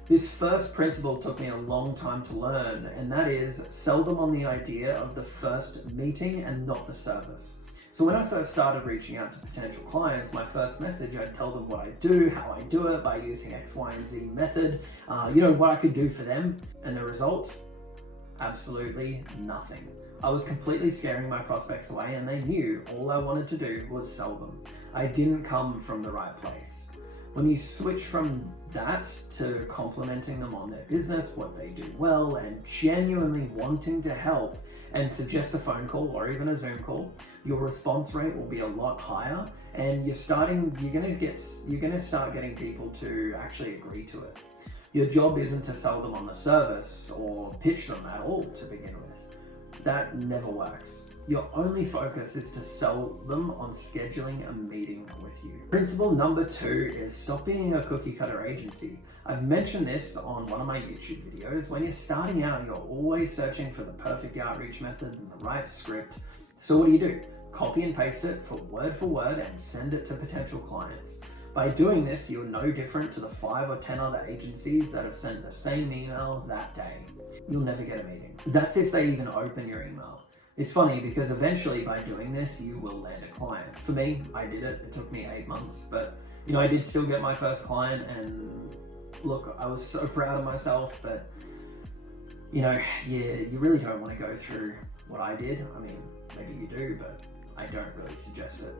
This first principle took me a long time to learn, and that is sell them on the idea of the first meeting and not the service. So when I first started reaching out to potential clients, my first message, I'd tell them what I do, how I do it by using X, Y, and Z method, what I could do for them, and the result, absolutely nothing. I was completely scaring my prospects away and they knew all I wanted to do was sell them. I didn't come from the right place. When you switch from that to complimenting them on their business, what they do well, and genuinely wanting to help and suggest a phone call or even a Zoom call, your response rate will be a lot higher, and you're gonna start getting people to actually agree to it. Your job isn't to sell them on the service or pitch them at all to begin with. That never works. Your only focus is to sell them on scheduling a meeting with you. Principle number 2 is stop being a cookie cutter agency. I've mentioned this on one of my YouTube videos. When you're starting out, you're always searching for the perfect outreach method and the right script. So what do? Copy and paste it for word and send it to potential clients. By doing this, you're no different to the 5 or 10 other agencies that have sent the same email that day. You'll never get a meeting. That's if they even open your email. It's funny because eventually by doing this, you will land a client. For me, I did it. It took me 8 months, but I did still get my first client, and look, I was so proud of myself, but you really don't want to go through what I did. I mean, maybe you do, but I don't really suggest it.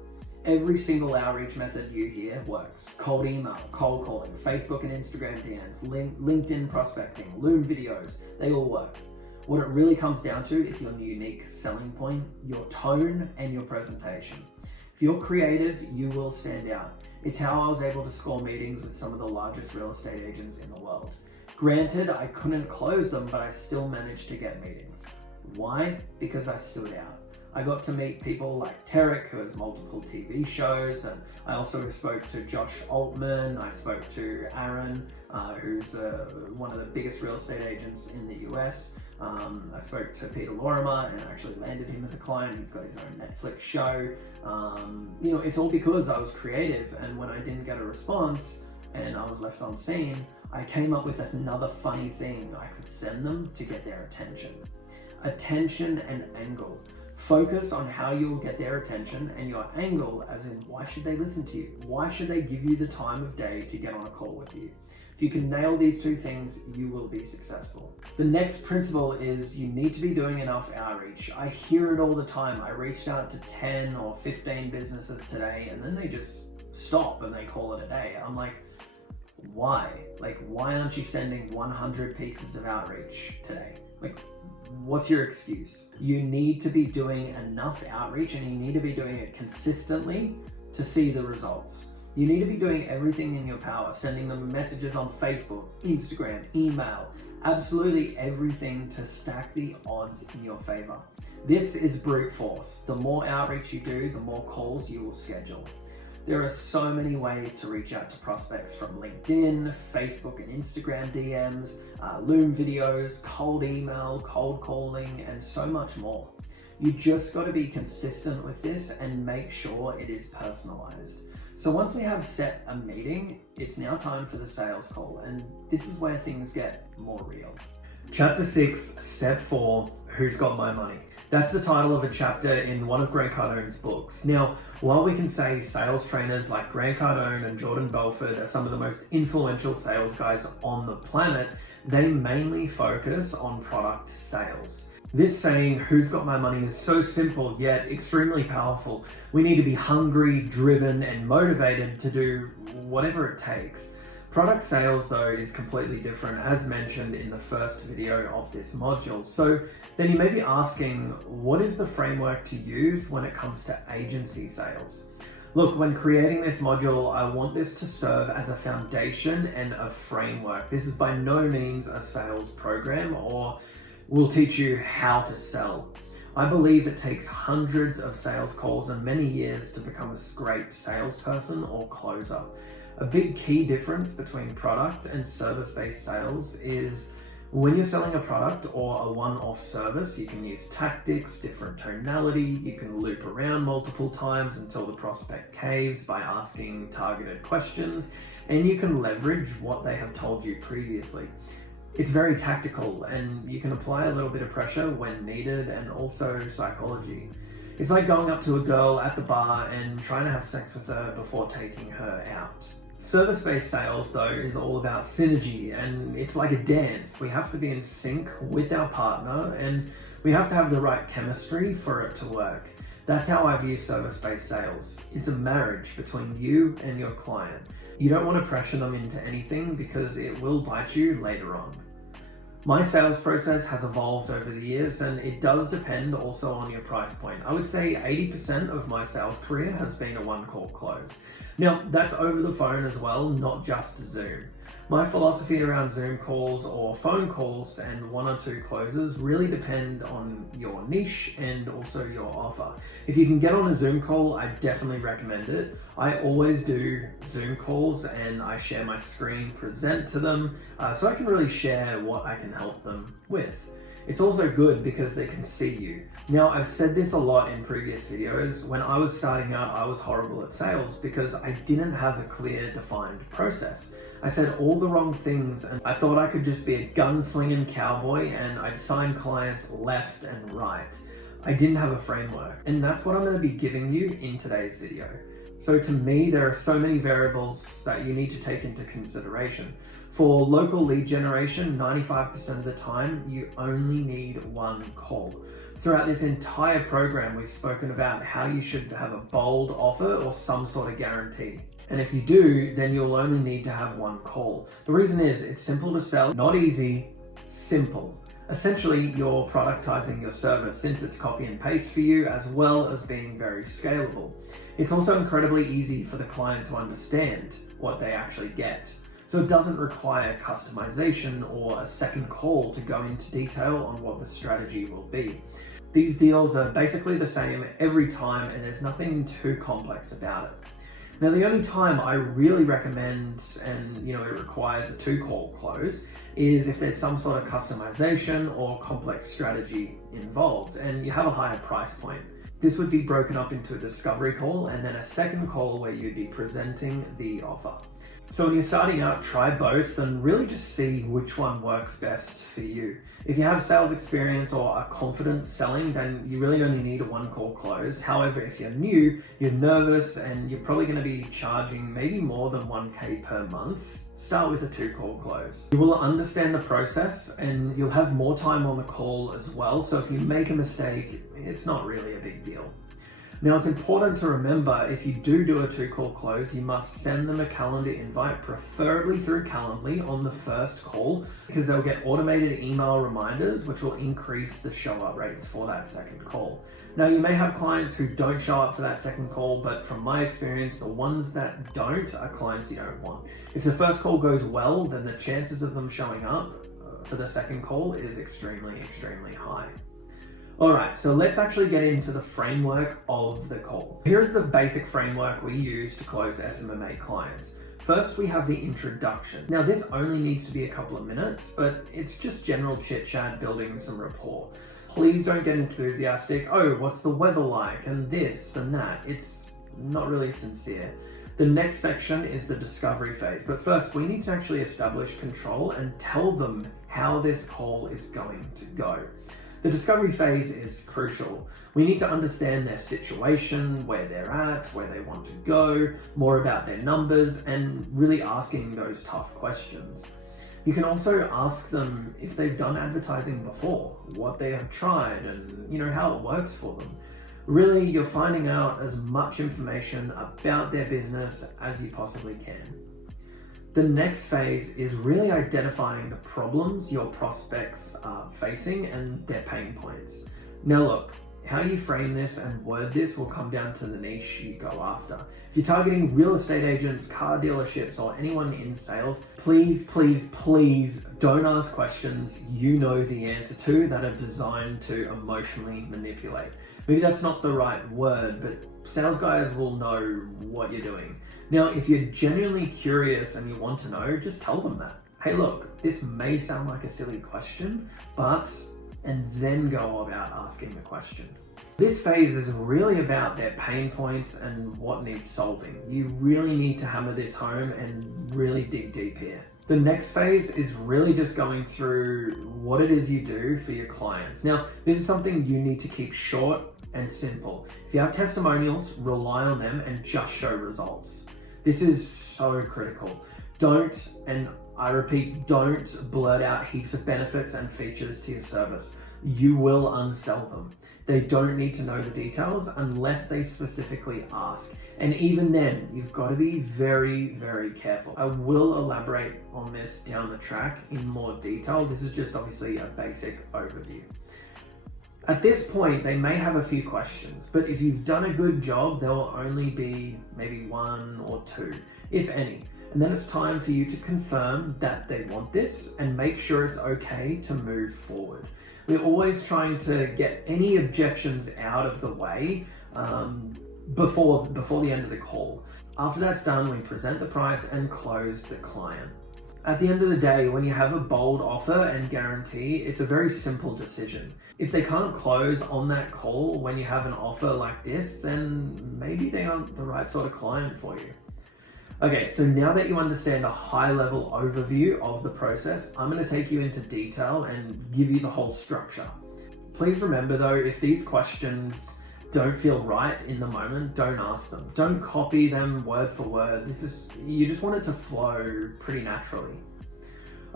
Every single outreach method you hear works. Cold email, cold calling, Facebook and Instagram DMs, LinkedIn prospecting, Loom videos, they all work. What it really comes down to is your unique selling point, your tone, and your presentation. If you're creative, you will stand out. It's how I was able to score meetings with some of the largest real estate agents in the world. Granted, I couldn't close them, but I still managed to get meetings. Why? Because I stood out. I got to meet people like Tarek, who has multiple TV shows, and I also spoke to Josh Altman. I spoke to Aaron, who's one of the biggest real estate agents in the US. I spoke to Peter Lorimer and actually landed him as a client. He's got his own Netflix show. It's all because I was creative, and when I didn't get a response and I was left unseen, I came up with another funny thing I could send them to get their attention. Attention and angle. Focus on how you'll get their attention, and your angle as in why should they listen to you? Why should they give you the time of day to get on a call with you? If you can nail these 2 things, you will be successful. The next principle is you need to be doing enough outreach. I hear it all the time. I reached out to 10 or 15 businesses today, and then they just stop and they call it a day. I'm like, why? Why aren't you sending 100 pieces of outreach today? What's your excuse? You need to be doing enough outreach, and you need to be doing it consistently to see the results. You need to be doing everything in your power, sending them messages on Facebook, Instagram, email, absolutely everything to stack the odds in your favor. This is brute force. The more outreach you do, the more calls you will schedule. There are so many ways to reach out to prospects, from LinkedIn, Facebook and Instagram DMs, Loom videos, cold email, cold calling, and so much more. You just got to be consistent with this and make sure it is personalized. So once we have set a meeting, it's now time for the sales call, and this is where things get more real. Chapter 6, Step 4, Who's Got My Money? That's the title of a chapter in one of Grant Cardone's books. Now, while we can say sales trainers like Grant Cardone and Jordan Belfort are some of the most influential sales guys on the planet, they mainly focus on product sales. This saying, who's got my money, is so simple yet extremely powerful. We need to be hungry, driven, and motivated to do whatever it takes. Product sales, though, is completely different, as mentioned in the first video of this module. So then you may be asking, what is the framework to use when it comes to agency sales? Look, when creating this module, I want this to serve as a foundation and a framework. This is by no means a sales program, or will teach you how to sell. I believe it takes hundreds of sales calls and many years to become a great salesperson or closer. A big key difference between product and service-based sales is when you're selling a product or a one-off service, you can use tactics, different tonality, you can loop around multiple times until the prospect caves by asking targeted questions, and you can leverage what they have told you previously. It's very tactical, and you can apply a little bit of pressure when needed, and also psychology. It's like going up to a girl at the bar and trying to have sex with her before taking her out. Service-based sales, though, is all about synergy, and it's like a dance. We have to be in sync with our partner, and we have to have the right chemistry for it to work. That's how I view service-based sales. It's a marriage between you and your client. You don't want to pressure them into anything because it will bite you later on. My sales process has evolved over the years, and it does depend also on your price point. I would say 80% of my sales career has been a one-call close. Now, that's over the phone as well, not just Zoom. My philosophy around Zoom calls or phone calls and 1 or 2 closes really depend on your niche and also your offer. If you can get on a Zoom call, I definitely recommend it. I always do Zoom calls and I share my screen, present to them, so I can really share what I can help them with. It's also good because they can see you. Now, I've said this a lot in previous videos. When I was starting out, I was horrible at sales because I didn't have a clear, defined process. I said all the wrong things and I thought I could just be a gunslinging cowboy and I'd sign clients left and right. I didn't have a framework, and that's what I'm going to be giving you in today's video. So to me, there are so many variables that you need to take into consideration. For local lead generation, 95% of the time, you only need 1 call. Throughout this entire program, we've spoken about how you should have a bold offer or some sort of guarantee. And if you do, then you'll only need to have 1 call. The reason is it's simple to sell, not easy, simple. Essentially, you're productizing your service since it's copy and paste for you, as well as being very scalable. It's also incredibly easy for the client to understand what they actually get. So it doesn't require customization or a second call to go into detail on what the strategy will be. These deals are basically the same every time and there's nothing too complex about it. Now, the only time I really recommend, and it requires a 2-call close, is if there's some sort of customization or complex strategy involved and you have a higher price point. This would be broken up into a discovery call and then a second call where you'd be presenting the offer. So when you're starting out, try both and really just see which one works best for you. If you have sales experience or are confident selling, then you really only need a 1-call close. However, if you're new, you're nervous and you're probably going to be charging maybe more than 1K per month, start with a 2-call close. You will understand the process and you'll have more time on the call as well. So if you make a mistake, it's not really a big deal. Now, it's important to remember if you do a 2-call close, you must send them a calendar invite, preferably through Calendly on the first call, because they'll get automated email reminders, which will increase the show-up rates for that second call. Now, you may have clients who don't show up for that second call, but from my experience, the ones that don't are clients you don't want. If the first call goes well, then the chances of them showing up for the second call is extremely, extremely high. Alright, so let's actually get into the framework of the call. Here's the basic framework we use to close SMMA clients. First, we have the introduction. Now, this only needs to be a couple of minutes, but it's just general chit chat, building some rapport. Please don't get enthusiastic. Oh, what's the weather like? And this and that. It's not really sincere. The next section is the discovery phase. But first, we need to actually establish control and tell them how this call is going to go. The discovery phase is crucial. We need to understand their situation, where they're at, where they want to go, more about their numbers, and really asking those tough questions. You can also ask them if they've done advertising before, what they have tried, and how it works for them. Really, you're finding out as much information about their business as you possibly can. The next phase is really identifying the problems your prospects are facing and their pain points. Now look, how you frame this and word this will come down to the niche you go after. If you're targeting real estate agents, car dealerships, or anyone in sales, please, please, please don't ask questions you know the answer to that are designed to emotionally manipulate. Maybe that's not the right word, but sales guys will know what you're doing. Now, if you're genuinely curious and you want to know, just tell them that. Hey, look, this may sound like a silly question, but, and then go about asking the question. This phase is really about their pain points and what needs solving. You really need to hammer this home and really dig deep here. The next phase is really just going through what it is you do for your clients. Now, this is something you need to keep short and simple. If you have testimonials, rely on them and just show results. This is so critical. Don't, and I repeat, don't blurt out heaps of benefits and features to your service. You will unsell them. They don't need to know the details unless they specifically ask. And even then, you've got to be very, very careful. I will elaborate on this down the track in more detail. This is just obviously a basic overview. At this point, they may have a few questions, but if you've done a good job, there will only be maybe 1 or 2, if any. And then it's time for you to confirm that they want this and make sure it's okay to move forward. We're always trying to get any objections out of the way before the end of the call. After that's done, we present the price and close the client. At the end of the day, when you have a bold offer and guarantee, it's a very simple decision. If they can't close on that call when you have an offer like this, then maybe they aren't the right sort of client for you. Okay, so now that you understand a high-level overview of the process, I'm going to take you into detail and give you the whole structure. Please remember though, if these questions don't feel right in the moment, don't ask them. Don't copy them word for word. You just want it to flow pretty naturally.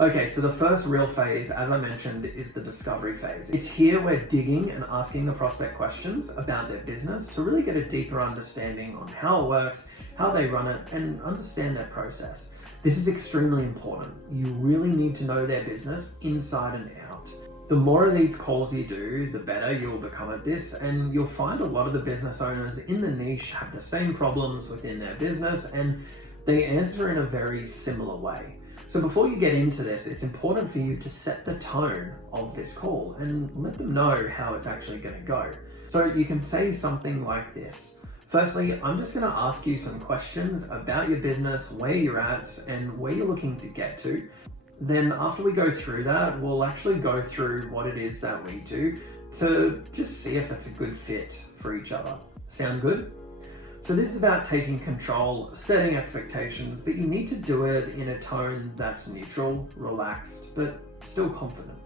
Okay, so the first real phase, as I mentioned, is the discovery phase. It's here we're digging and asking the prospect questions about their business to really get a deeper understanding on how it works, how they run it, and understand their process. This is extremely important. You really need to know their business inside and out. The more of these calls you do, the better you'll become at this, and you'll find a lot of the business owners in the niche have the same problems within their business, and they answer in a very similar way. So before you get into this, it's important for you to set the tone of this call and let them know how it's actually going to go. So you can say something like this. Firstly, I'm just going to ask you some questions about your business, where you're at, and where you're looking to get to. Then after we go through that, we'll actually go through what it is that we do to just see if it's a good fit for each other. Sound good? So this is about taking control, setting expectations, but you need to do it in a tone that's neutral, relaxed, but still confident.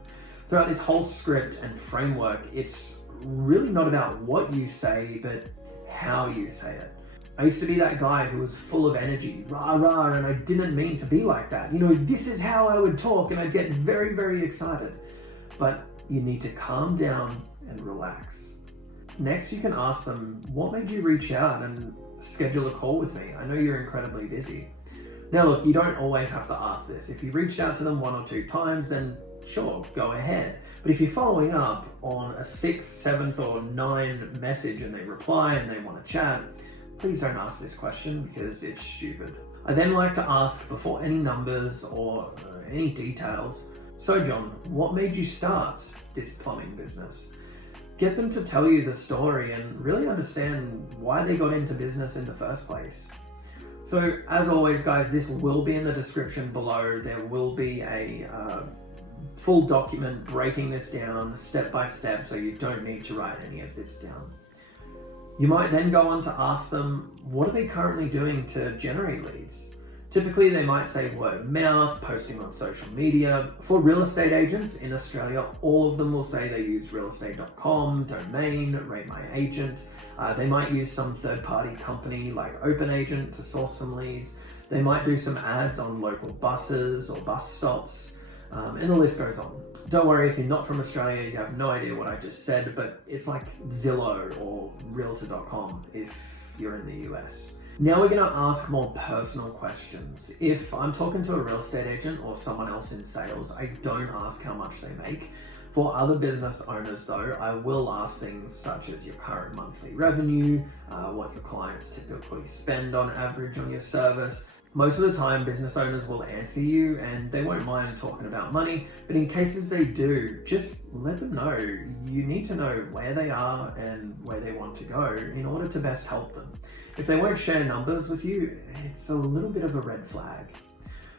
Throughout this whole script and framework, it's really not about what you say, but how you say it. I used to be that guy who was full of energy, rah rah, and I didn't mean to be like that. This is how I would talk, and I'd get very, very excited. But you need to calm down and relax. Next, you can ask them, what made you reach out and schedule a call with me? I know you're incredibly busy. Now look, you don't always have to ask this. If you reached out to them 1 or 2 times, then sure, go ahead. But if you're following up on a 6th, 7th, or 9th message and they reply and they want to chat, please don't ask this question because it's stupid. I then like to ask, before any numbers or any details, so John, what made you start this plumbing business? Get them to tell you the story and really understand why they got into business in the first place. So as always guys, this will be in the description below. There will be a full document breaking this down step by step, so you don't need to write any of this down. You might then go on to ask them, what are they currently doing to generate leads? Typically, they might say word of mouth, posting on social media. For real estate agents in Australia, all of them will say they use realestate.com, Domain, Rate My Agent. They might use some third-party company like OpenAgent to source some leads. They might do some ads on local buses or bus stops, and the list goes on. Don't worry, if you're not from Australia, you have no idea what I just said, but it's like Zillow or Realtor.com if you're in the US. Now we're going to ask more personal questions. If I'm talking to a real estate agent or someone else in sales, I don't ask how much they make. For other business owners though, I will ask things such as your current monthly revenue, what your clients typically spend on average on your service. Most of the time, business owners will answer you and they won't mind talking about money, but in cases they do, just let them know. You need to know where they are and where they want to go in order to best help them. If they won't share numbers with you, it's a little bit of a red flag.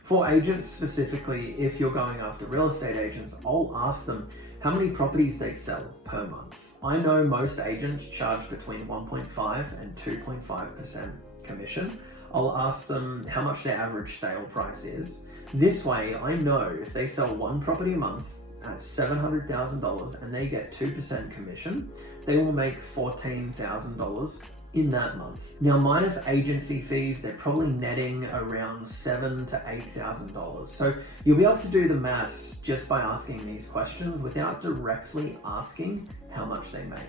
For agents specifically, if you're going after real estate agents, I'll ask them how many properties they sell per month. I know most agents charge between 1.5 and 2.5% commission. I'll ask them how much their average sale price is. This way, I know if they sell 1 property a month at $700,000 and they get 2% commission, they will make $14,000 in that month. Now, minus agency fees, they're probably netting around $7,000 to $8,000. So you'll be able to do the maths just by asking these questions without directly asking how much they make.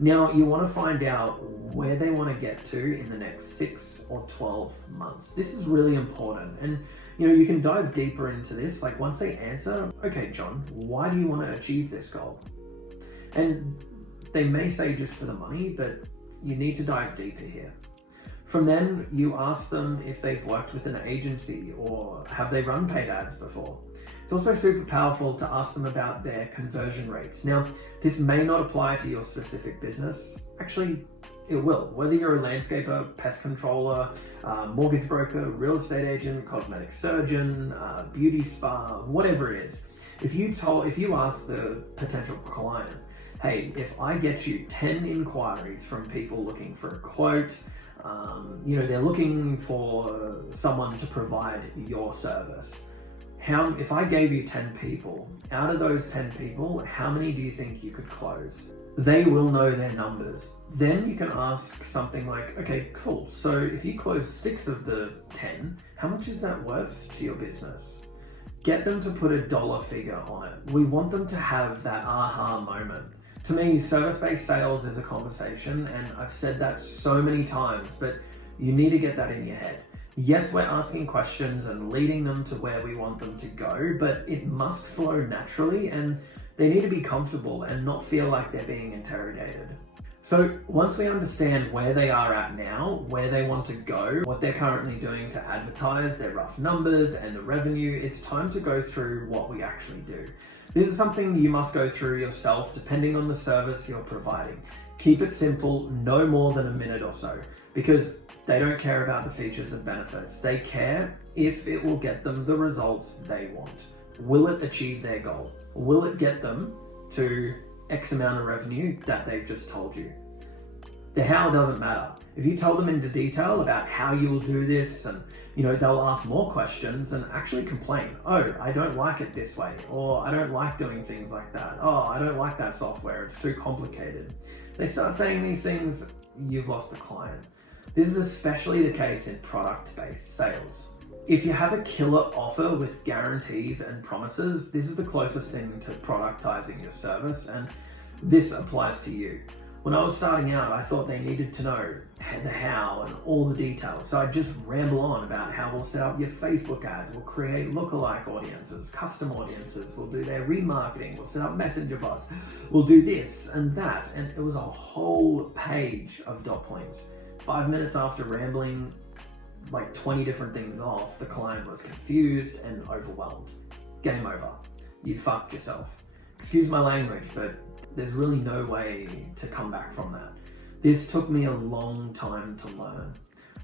Now, you want to find out where they want to get to in the next 6 or 12 months. This is really important. And you can dive deeper into this. Like once they answer, okay, John, why do you want to achieve this goal? And they may say just for the money, but you need to dive deeper here. From then, you ask them if they've worked with an agency or have they run paid ads before. It's also super powerful to ask them about their conversion rates. Now, this may not apply to your specific business. Actually, it will. Whether you're a landscaper, pest controller, mortgage broker, real estate agent, cosmetic surgeon, beauty spa, whatever it is. If you ask the potential client, hey, if I get you 10 inquiries from people looking for a quote, they're looking for someone to provide your service. If I gave you 10 people, out of those 10 people, how many do you think you could close? They will know their numbers. Then you can ask something like, okay, cool. So if you close 6 of the 10, how much is that worth to your business? Get them to put a dollar figure on it. We want them to have that aha moment. To me, service-based sales is a conversation, and I've said that so many times, but you need to get that in your head. Yes, we're asking questions and leading them to where we want them to go, but it must flow naturally, and they need to be comfortable and not feel like they're being interrogated. So once we understand where they are at now, where they want to go, what they're currently doing to advertise, their rough numbers and the revenue, it's time to go through what we actually do. This is something you must go through yourself depending on the service you're providing. Keep it simple, no more than a minute or so, because they don't care about the features and benefits. They care if it will get them the results they want. Will it achieve their goal? Will it get them to X amount of revenue that they've just told you? The how doesn't matter. If you tell them into detail about how you will do this, and they'll ask more questions and actually complain. Oh, I don't like it this way, or I don't like doing things like that. Oh, I don't like that software, it's too complicated. They start saying these things, you've lost the client. This is especially the case in product-based sales. If you have a killer offer with guarantees and promises, this is the closest thing to productizing your service, and this applies to you. When I was starting out, I thought they needed to know the how and all the details, so I'd just ramble on about how we'll set up your Facebook ads, we'll create lookalike audiences, custom audiences, we'll do their remarketing, we'll set up messenger bots, we'll do this and that, and it was a whole page of dot points. 5 minutes after rambling like 20 different things off, the client was confused and overwhelmed. Game over. You fucked yourself. Excuse my language, but there's really no way to come back from that. This took me a long time to learn.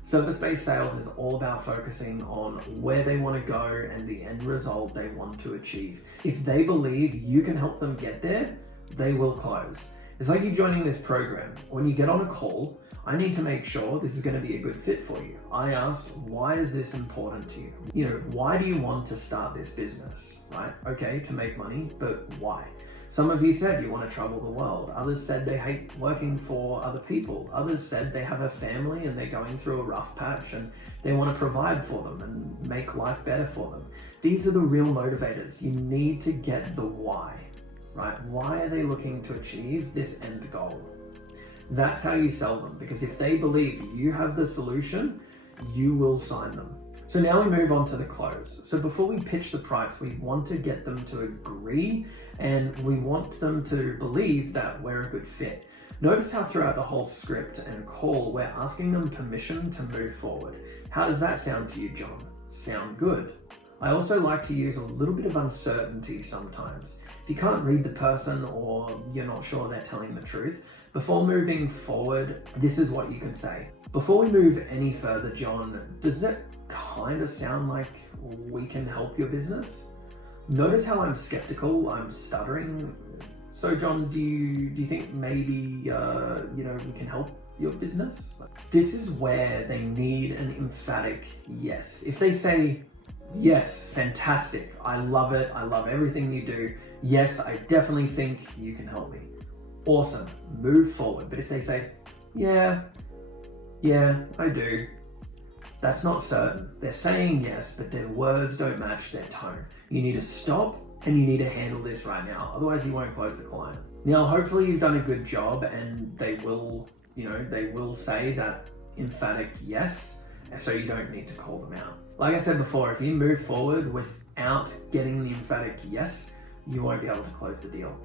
Service-based sales is all about focusing on where they want to go and the end result they want to achieve. If they believe you can help them get there, they will close. It's like you joining this program. When you get on a call, I need to make sure this is going to be a good fit for you. I ask, why is this important to you? Why do you want to start this business, right? Okay, to make money, but why? Some of you said you want to travel the world. Others said they hate working for other people. Others said they have a family and they're going through a rough patch and they want to provide for them and make life better for them. These are the real motivators. You need to get the why, right? Why are they looking to achieve this end goal? That's how you sell them, because if they believe you have the solution, you will sign them. So now we move on to the close. So before we pitch the price, we want to get them to agree and we want them to believe that we're a good fit. Notice how throughout the whole script and call, we're asking them permission to move forward. How does that sound to you, John? Sound good? I also like to use a little bit of uncertainty sometimes. If you can't read the person or you're not sure they're telling the truth, before moving forward, this is what you can say. Before we move any further, John, does that kind of sound like we can help your business? Notice how I'm skeptical, I'm stuttering. So John, do you think maybe, we can help your business? This is where they need an emphatic yes. If they say, yes, fantastic, I love it, I love everything you do. Yes, I definitely think you can help me. Awesome, move forward. But if they say, yeah, I do, that's not certain. They're saying yes, but their words don't match their tone. You need to stop and you need to handle this right now. Otherwise you won't close the client. Now, hopefully you've done a good job and they will say that emphatic yes, so you don't need to call them out. Like I said before, if you move forward without getting the emphatic yes, you won't be able to close the deal.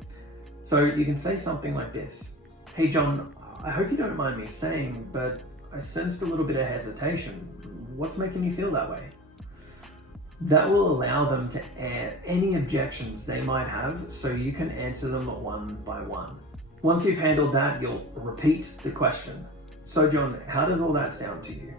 So you can say something like this. Hey John, I hope you don't mind me saying, but I sensed a little bit of hesitation. What's making you feel that way? That will allow them to add any objections they might have so you can answer them one by one. Once you've handled that, you'll repeat the question. So John, how does all that sound to you?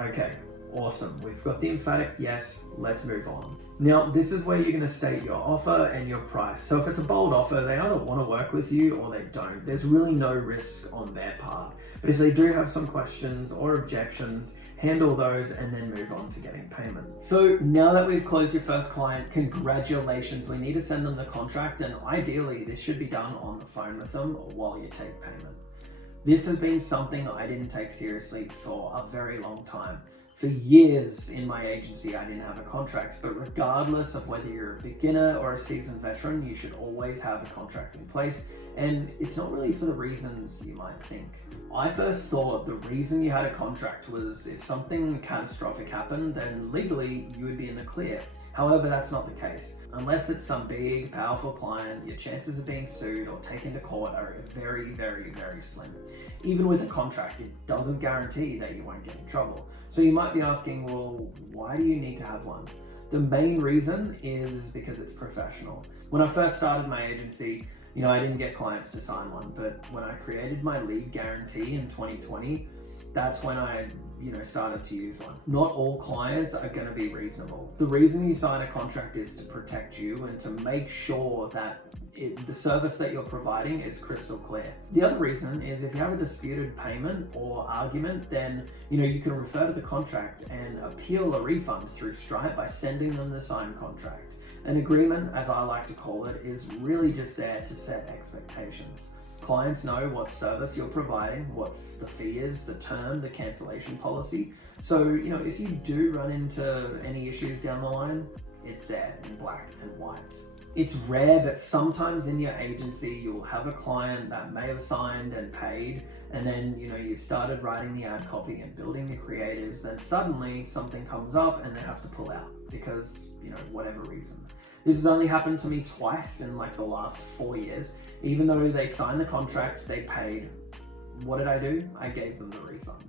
Okay, awesome. We've got the emphatic yes, let's move on. Now, this is where you're going to state your offer and your price. So if it's a bold offer, they either want to work with you or they don't. There's really no risk on their part. But if they do have some questions or objections, handle those and then move on to getting payment. So now that we've closed your first client, congratulations. We need to send them the contract, and ideally this should be done on the phone with them while you take payment. This has been something I didn't take seriously for a very long time. For years in my agency, I didn't have a contract, but regardless of whether you're a beginner or a seasoned veteran, you should always have a contract in place. And it's not really for the reasons you might think. I first thought the reason you had a contract was if something catastrophic happened, then legally you would be in the clear. However, that's not the case. Unless it's some big, powerful client, your chances of being sued or taken to court are very, very, very slim. Even with a contract, it doesn't guarantee that you won't get in trouble. So you might be asking, well, why do you need to have one? The main reason is because it's professional. When I first started my agency, I didn't get clients to sign one, but when I created my lead guarantee in 2020, that's when I started to use one. Not all clients are going to be reasonable. The reason you sign a contract is to protect you and to make sure that the service that you're providing is crystal clear. The other reason is if you have a disputed payment or argument, then you can refer to the contract and appeal a refund through Stripe by sending them the signed contract. An agreement, as I like to call it, is really just there to set expectations. Clients know what service you're providing, what the fee is, the term, the cancellation policy. So, if you do run into any issues down the line, it's there in black and white. It's rare, but sometimes in your agency, you'll have a client that may have signed and paid, and then, you've started writing the ad copy and building the creatives, then suddenly something comes up and they have to pull out because, whatever reason. This has only happened to me twice in the last 4 years. Even though they signed the contract, they paid. What did I do? I gave them the refund.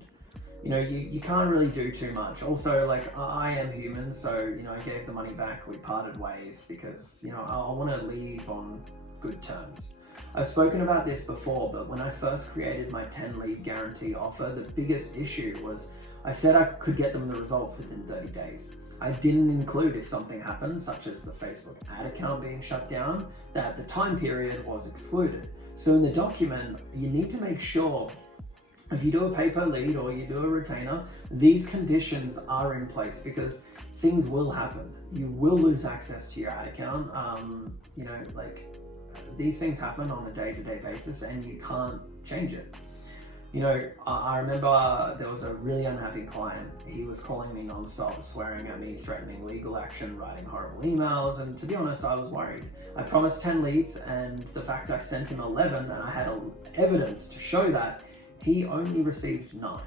You can't really do too much. Also, I am human, so, I gave the money back. We parted ways because, I want to leave on good terms. I've spoken about this before, but when I first created my 10 lead guarantee offer, the biggest issue was I said I could get them the results within 30 days. I didn't include if something happened, such as the Facebook ad account being shut down, that the time period was excluded. So in the document, you need to make sure if you do a pay-per lead or you do a retainer, these conditions are in place because things will happen. You will lose access to your ad account. These things happen on a day-to-day basis and you can't change it. I remember there was a really unhappy client. He was calling me non-stop, swearing at me, threatening legal action, writing horrible emails, and to be honest, I was worried. I promised 10 leads, and the fact I sent him 11 and I had evidence to show that, he only received 9.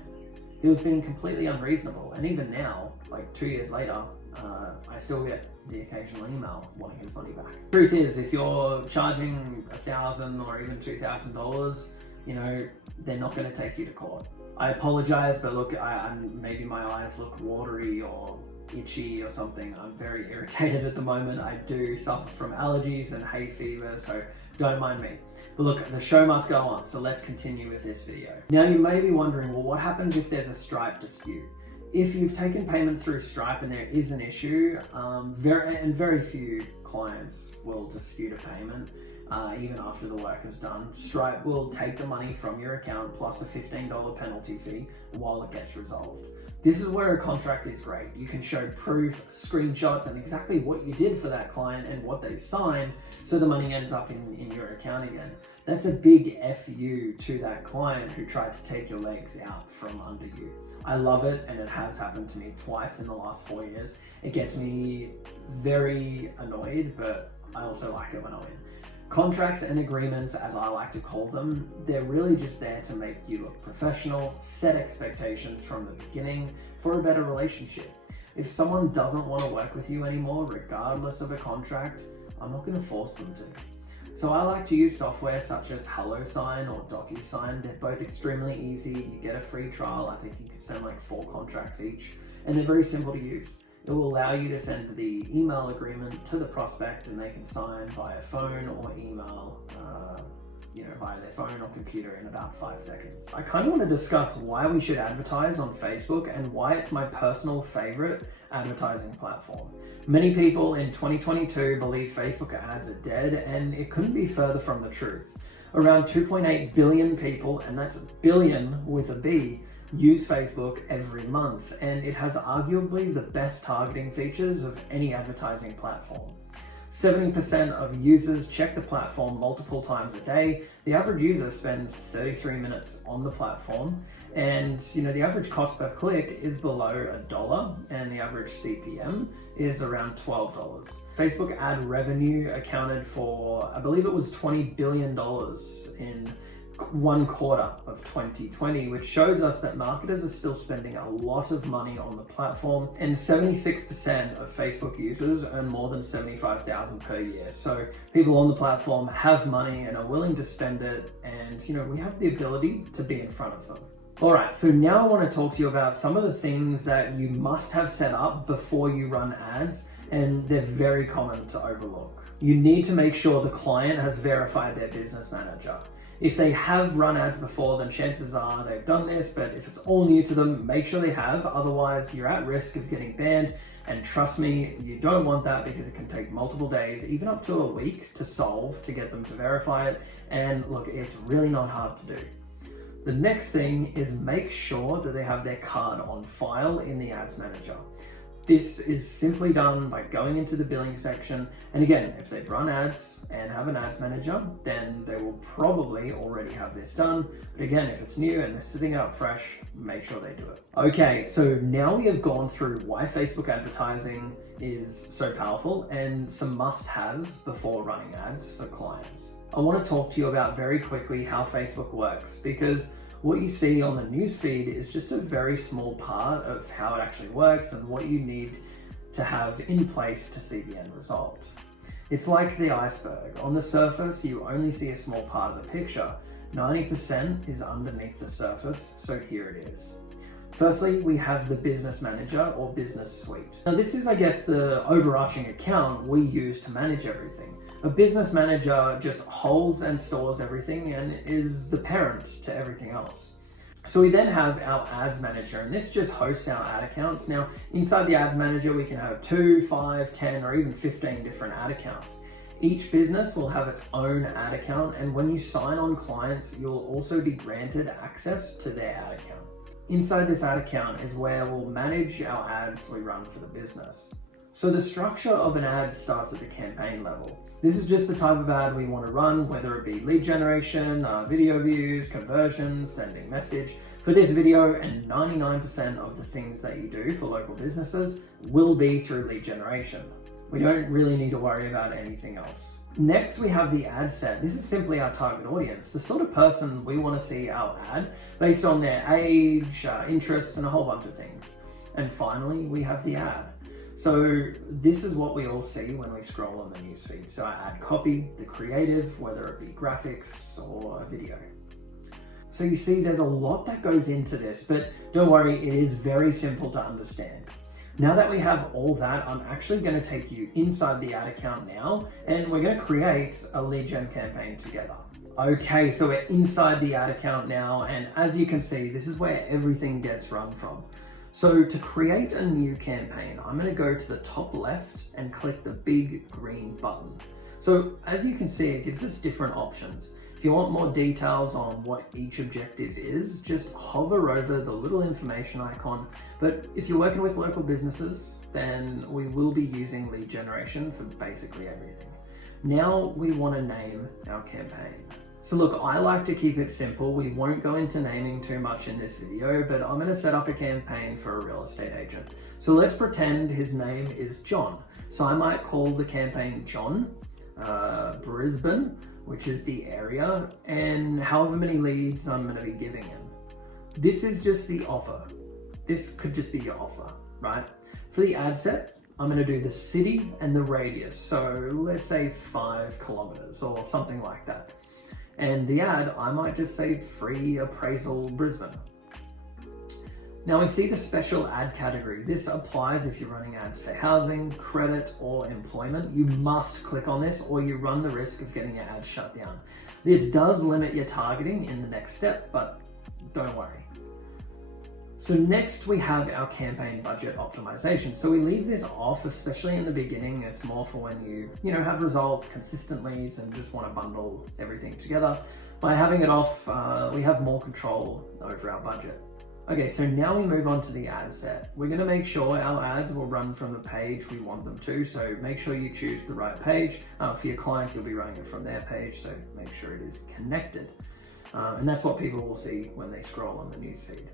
He was being completely unreasonable, and even now, 2 years later, I still get the occasional email wanting his money back. Truth is, if you're charging $1,000 or even $2,000, they're not going to take you to court. I apologize, but look, maybe my eyes look watery or itchy or something. I'm very irritated at the moment. I do suffer from allergies and hay fever, so don't mind me. But look, the show must go on, so let's continue with this video. Now you may be wondering, well, what happens if there's a Stripe dispute? If you've taken payment through Stripe and there is an issue, very few clients will dispute a payment. Even after the work is done, Stripe will take the money from your account plus a $15 penalty fee while it gets resolved. This is where a contract is great. You can show proof, screenshots, and exactly what you did for that client and what they signed, so the money ends up in your account again. That's a big FU to that client who tried to take your legs out from under you. I love it, and it has happened to me twice in the last 4 years. It gets me very annoyed, but I also like it when I win. Contracts and agreements, as I like to call them, they're really just there to make you look professional, set expectations from the beginning for a better relationship. If someone doesn't want to work with you anymore, regardless of a contract, I'm not going to force them to. So I like to use software such as HelloSign or DocuSign. They're both extremely easy. You get a free trial. I think you can send like 4 contracts each, and they're very simple to use. It will allow you to send the email agreement to the prospect and they can sign via phone or email, via their phone or computer in about 5 seconds. I kind of want to discuss why we should advertise on Facebook and why it's my personal favorite advertising platform. Many people in 2022 believe Facebook ads are dead, and it couldn't be further from the truth. Around 2.8 billion people, and that's billion with a B, use Facebook every month, and it has arguably the best targeting features of any advertising platform. 70% of users check the platform multiple times a day. The average user spends 33 minutes on the platform, and the average cost per click is below $1, and the average CPM is around $12. Facebook ad revenue accounted for, I believe it was $20 billion in 1 quarter of 2020, which shows us that marketers are still spending a lot of money on the platform, and 76% of Facebook users earn more than $75,000 per year. So people on the platform have money and are willing to spend it, and we have the ability to be in front of them. All right, so now I want to talk to you about some of the things that you must have set up before you run ads, and they're very common to overlook. You need to make sure the client has verified their business manager. If they have run ads before, then chances are they've done this, but if it's all new to them, make sure they have, otherwise you're at risk of getting banned. And trust me, you don't want that, because it can take multiple days, even up to a week to solve, to get them to verify it. And look, it's really not hard to do. The next thing is make sure that they have their card on file in the Ads Manager. This is simply done by going into the billing section. And again, if they've run ads and have an ads manager, then they will probably already have this done. But again, if it's new and they're sitting up fresh, make sure they do it. Okay, so now we have gone through why Facebook advertising is so powerful and some must-haves before running ads for clients. I want to talk to you about very quickly how Facebook works, because what you see on the newsfeed is just a very small part of how it actually works and what you need to have in place to see the end result. It's like the iceberg. On the surface, you only see a small part of the picture. 90% is underneath the surface, so here it is. Firstly, we have the Business Manager or Business Suite. Now this is, I guess, the overarching account we use to manage everything. A business manager just holds and stores everything and is the parent to everything else. So we then have our ads manager, and this just hosts our ad accounts. Now, inside the ads manager, we can have 2, 5, 10, or even 15 different ad accounts. Each business will have its own ad account, and when you sign on clients, you'll also be granted access to their ad account. Inside this ad account is where we'll manage our ads we run for the business. So the structure of an ad starts at the campaign level. This is just the type of ad we want to run, whether it be lead generation, video views, conversions, sending message. For this video, and 99% of the things that you do for local businesses will be through lead generation. We don't really need to worry about anything else. Next, we have the ad set. This is simply our target audience, the sort of person we want to see our ad based on their age, interests, and a whole bunch of things. And finally, we have the ad. So this is what we all see when we scroll on the newsfeed. So our ad copy, the creative, whether it be graphics or a video. So you see, there's a lot that goes into this, but don't worry, it is very simple to understand. Now that we have all that, I'm actually going to take you inside the ad account now, and we're going to create a lead gen campaign together. Okay, so we're inside the ad account now, and as you can see, this is where everything gets run from. So to create a new campaign, I'm going to go to the top left and click the big green button. So as you can see, it gives us different options. If you want more details on what each objective is, just hover over the little information icon. But if you're working with local businesses, then we will be using lead generation for basically everything. Now we want to name our campaign. So look, I like to keep it simple. We won't go into naming too much in this video, but I'm going to set up a campaign for a real estate agent. So let's pretend his name is John. So I might call the campaign John, Brisbane, which is the area, and however many leads I'm going to be giving him. This is just the offer. This could just be your offer, right? For the ad set, I'm going to do the city and the radius. So let's say 5 kilometers or something like that. And the ad, I might just say free appraisal Brisbane. Now we see the special ad category. This applies if you're running ads for housing, credit, or employment. You must click on this or you run the risk of getting your ad shut down. This does limit your targeting in the next step, but don't worry. So next we have our campaign budget optimization. So we leave this off, especially in the beginning. It's more for when you have results, consistent leads, and just want to bundle everything together. By having it off, we have more control over our budget. Okay, so now we move on to the ad set. We're going to make sure our ads will run from the page we want them to. So make sure you choose the right page. For your clients, you'll be running it from their page. So make sure it is connected. And that's what people will see when they scroll on the newsfeed.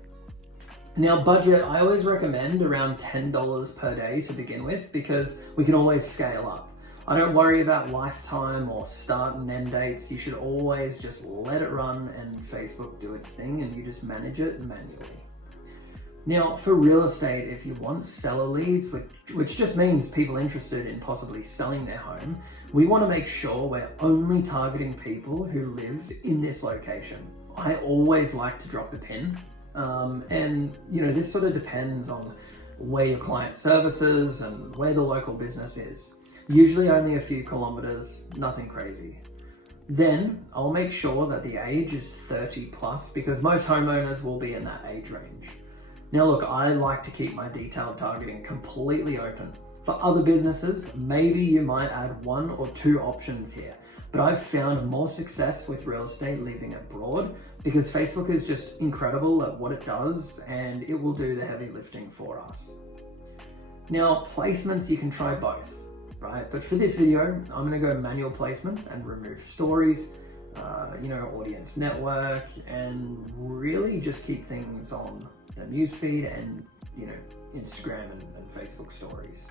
Now budget, I always recommend around $10 per day to begin with because we can always scale up. I don't worry about lifetime or start and end dates. You should always just let it run and Facebook do its thing and you just manage it manually. Now for real estate, if you want seller leads, which just means people interested in possibly selling their home, we want to make sure we're only targeting people who live in this location. I always like to drop a pin. And this sort of depends on where your client services and where the local business is. Usually only a few kilometers, nothing crazy. Then I'll make sure that the age is 30 plus because most homeowners will be in that age range. Now look, I like to keep my detailed targeting completely open. For other businesses, maybe you might add 1 or 2 options here, but I've found more success with real estate leaving it broad because Facebook is just incredible at what it does and it will do the heavy lifting for us. Now placements, you can try both, right? But for this video, I'm gonna go manual placements and remove stories, audience network, and really just keep things on the newsfeed and Instagram and Facebook stories.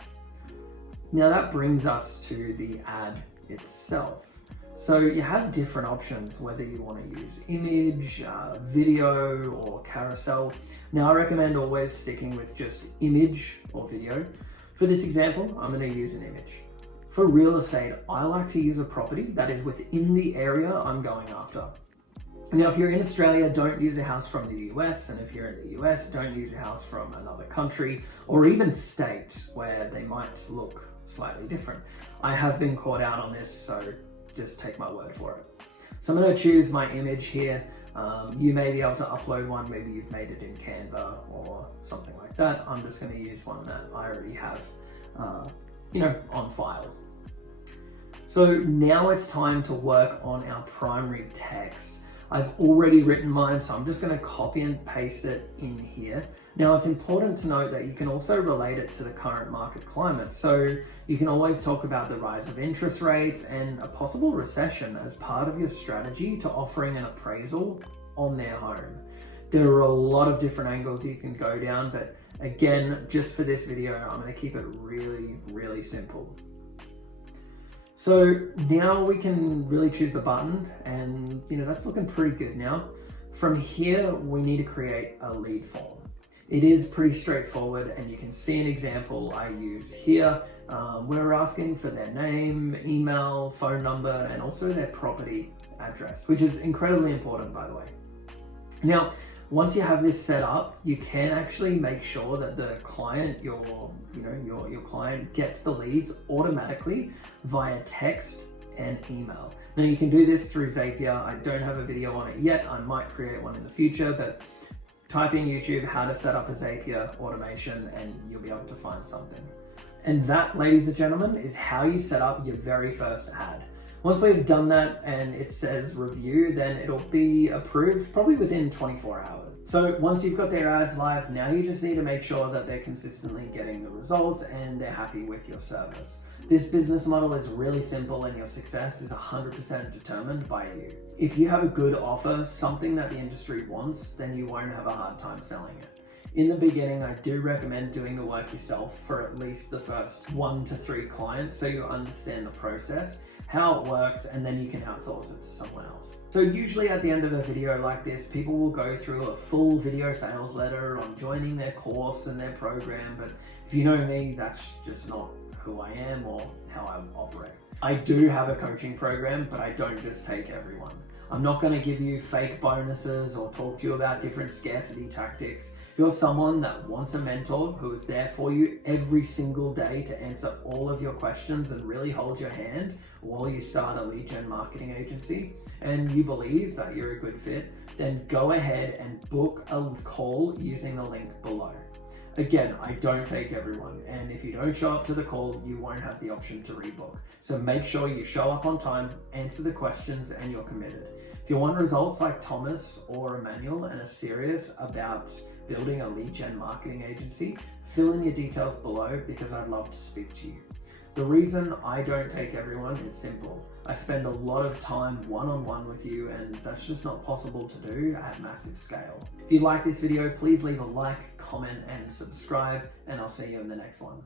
Now that brings us to the ad itself. So you have different options, whether you want to use image, video, or carousel. Now I recommend always sticking with just image or video. For this example, I'm going to use an image. For real estate, I like to use a property that is within the area I'm going after. Now, if you're in Australia, don't use a house from the US, and if you're in the US, don't use a house from another country or even state where they might look slightly different. I have been caught out on this, so just take my word for it. So I'm going to choose my image here. You may be able to upload one, maybe you've made it in Canva or something like that. I'm just going to use one that I already have, on file. So now it's time to work on our primary text. I've already written mine, so I'm just going to copy and paste it in here. Now it's important to note that you can also relate it to the current market climate. So you can always talk about the rise of interest rates and a possible recession as part of your strategy to offering an appraisal on their home. There are a lot of different angles you can go down, but again, just for this video, I'm going to keep it really, really simple. So now we can really choose the button and that's looking pretty good now. From here, we need to create a lead form. It is pretty straightforward and you can see an example I use here. We're asking for their name, email, phone number, and also their property address, which is incredibly important, by the way. Now, once you have this set up, you can actually make sure that the client, your client gets the leads automatically via text and email. Now you can do this through Zapier. I don't have a video on it yet. I might create one in the future, but type in YouTube how to set up a Zapier automation and you'll be able to find something. And that, ladies and gentlemen, is how you set up your very first ad. Once we've done that and it says review, then it'll be approved probably within 24 hours. So once you've got their ads live, now you just need to make sure that they're consistently getting the results and they're happy with your service. This business model is really simple and your success is 100% determined by you. If you have a good offer, something that the industry wants, then you won't have a hard time selling it. In the beginning, I do recommend doing the work yourself for at least the first 1 to 3 clients so you understand the process. how it works, and then you can outsource it to someone else. So usually at the end of a video like this, people will go through a full video sales letter on joining their course and their program, but if you know me, that's just not who I am or how I operate. I do have a coaching program, but I don't just take everyone. I'm not going to give you fake bonuses or talk to you about different scarcity tactics. If you're someone that wants a mentor who is there for you every single day to answer all of your questions and really hold your hand while you start a lead gen marketing agency, and you believe that you're a good fit, then go ahead and book a call using the link below. Again, I don't take everyone, and if you don't show up to the call, you won't have the option to rebook. So make sure you show up on time, answer the questions, and you're committed. If you want results like Thomas or Emmanuel and are serious about building a lead gen marketing agency, fill in your details below because I'd love to speak to you. The reason I don't take everyone is simple. I spend a lot of time one-on-one with you, and that's just not possible to do at massive scale. If you like this video, please leave a like, comment, and subscribe, and I'll see you in the next one.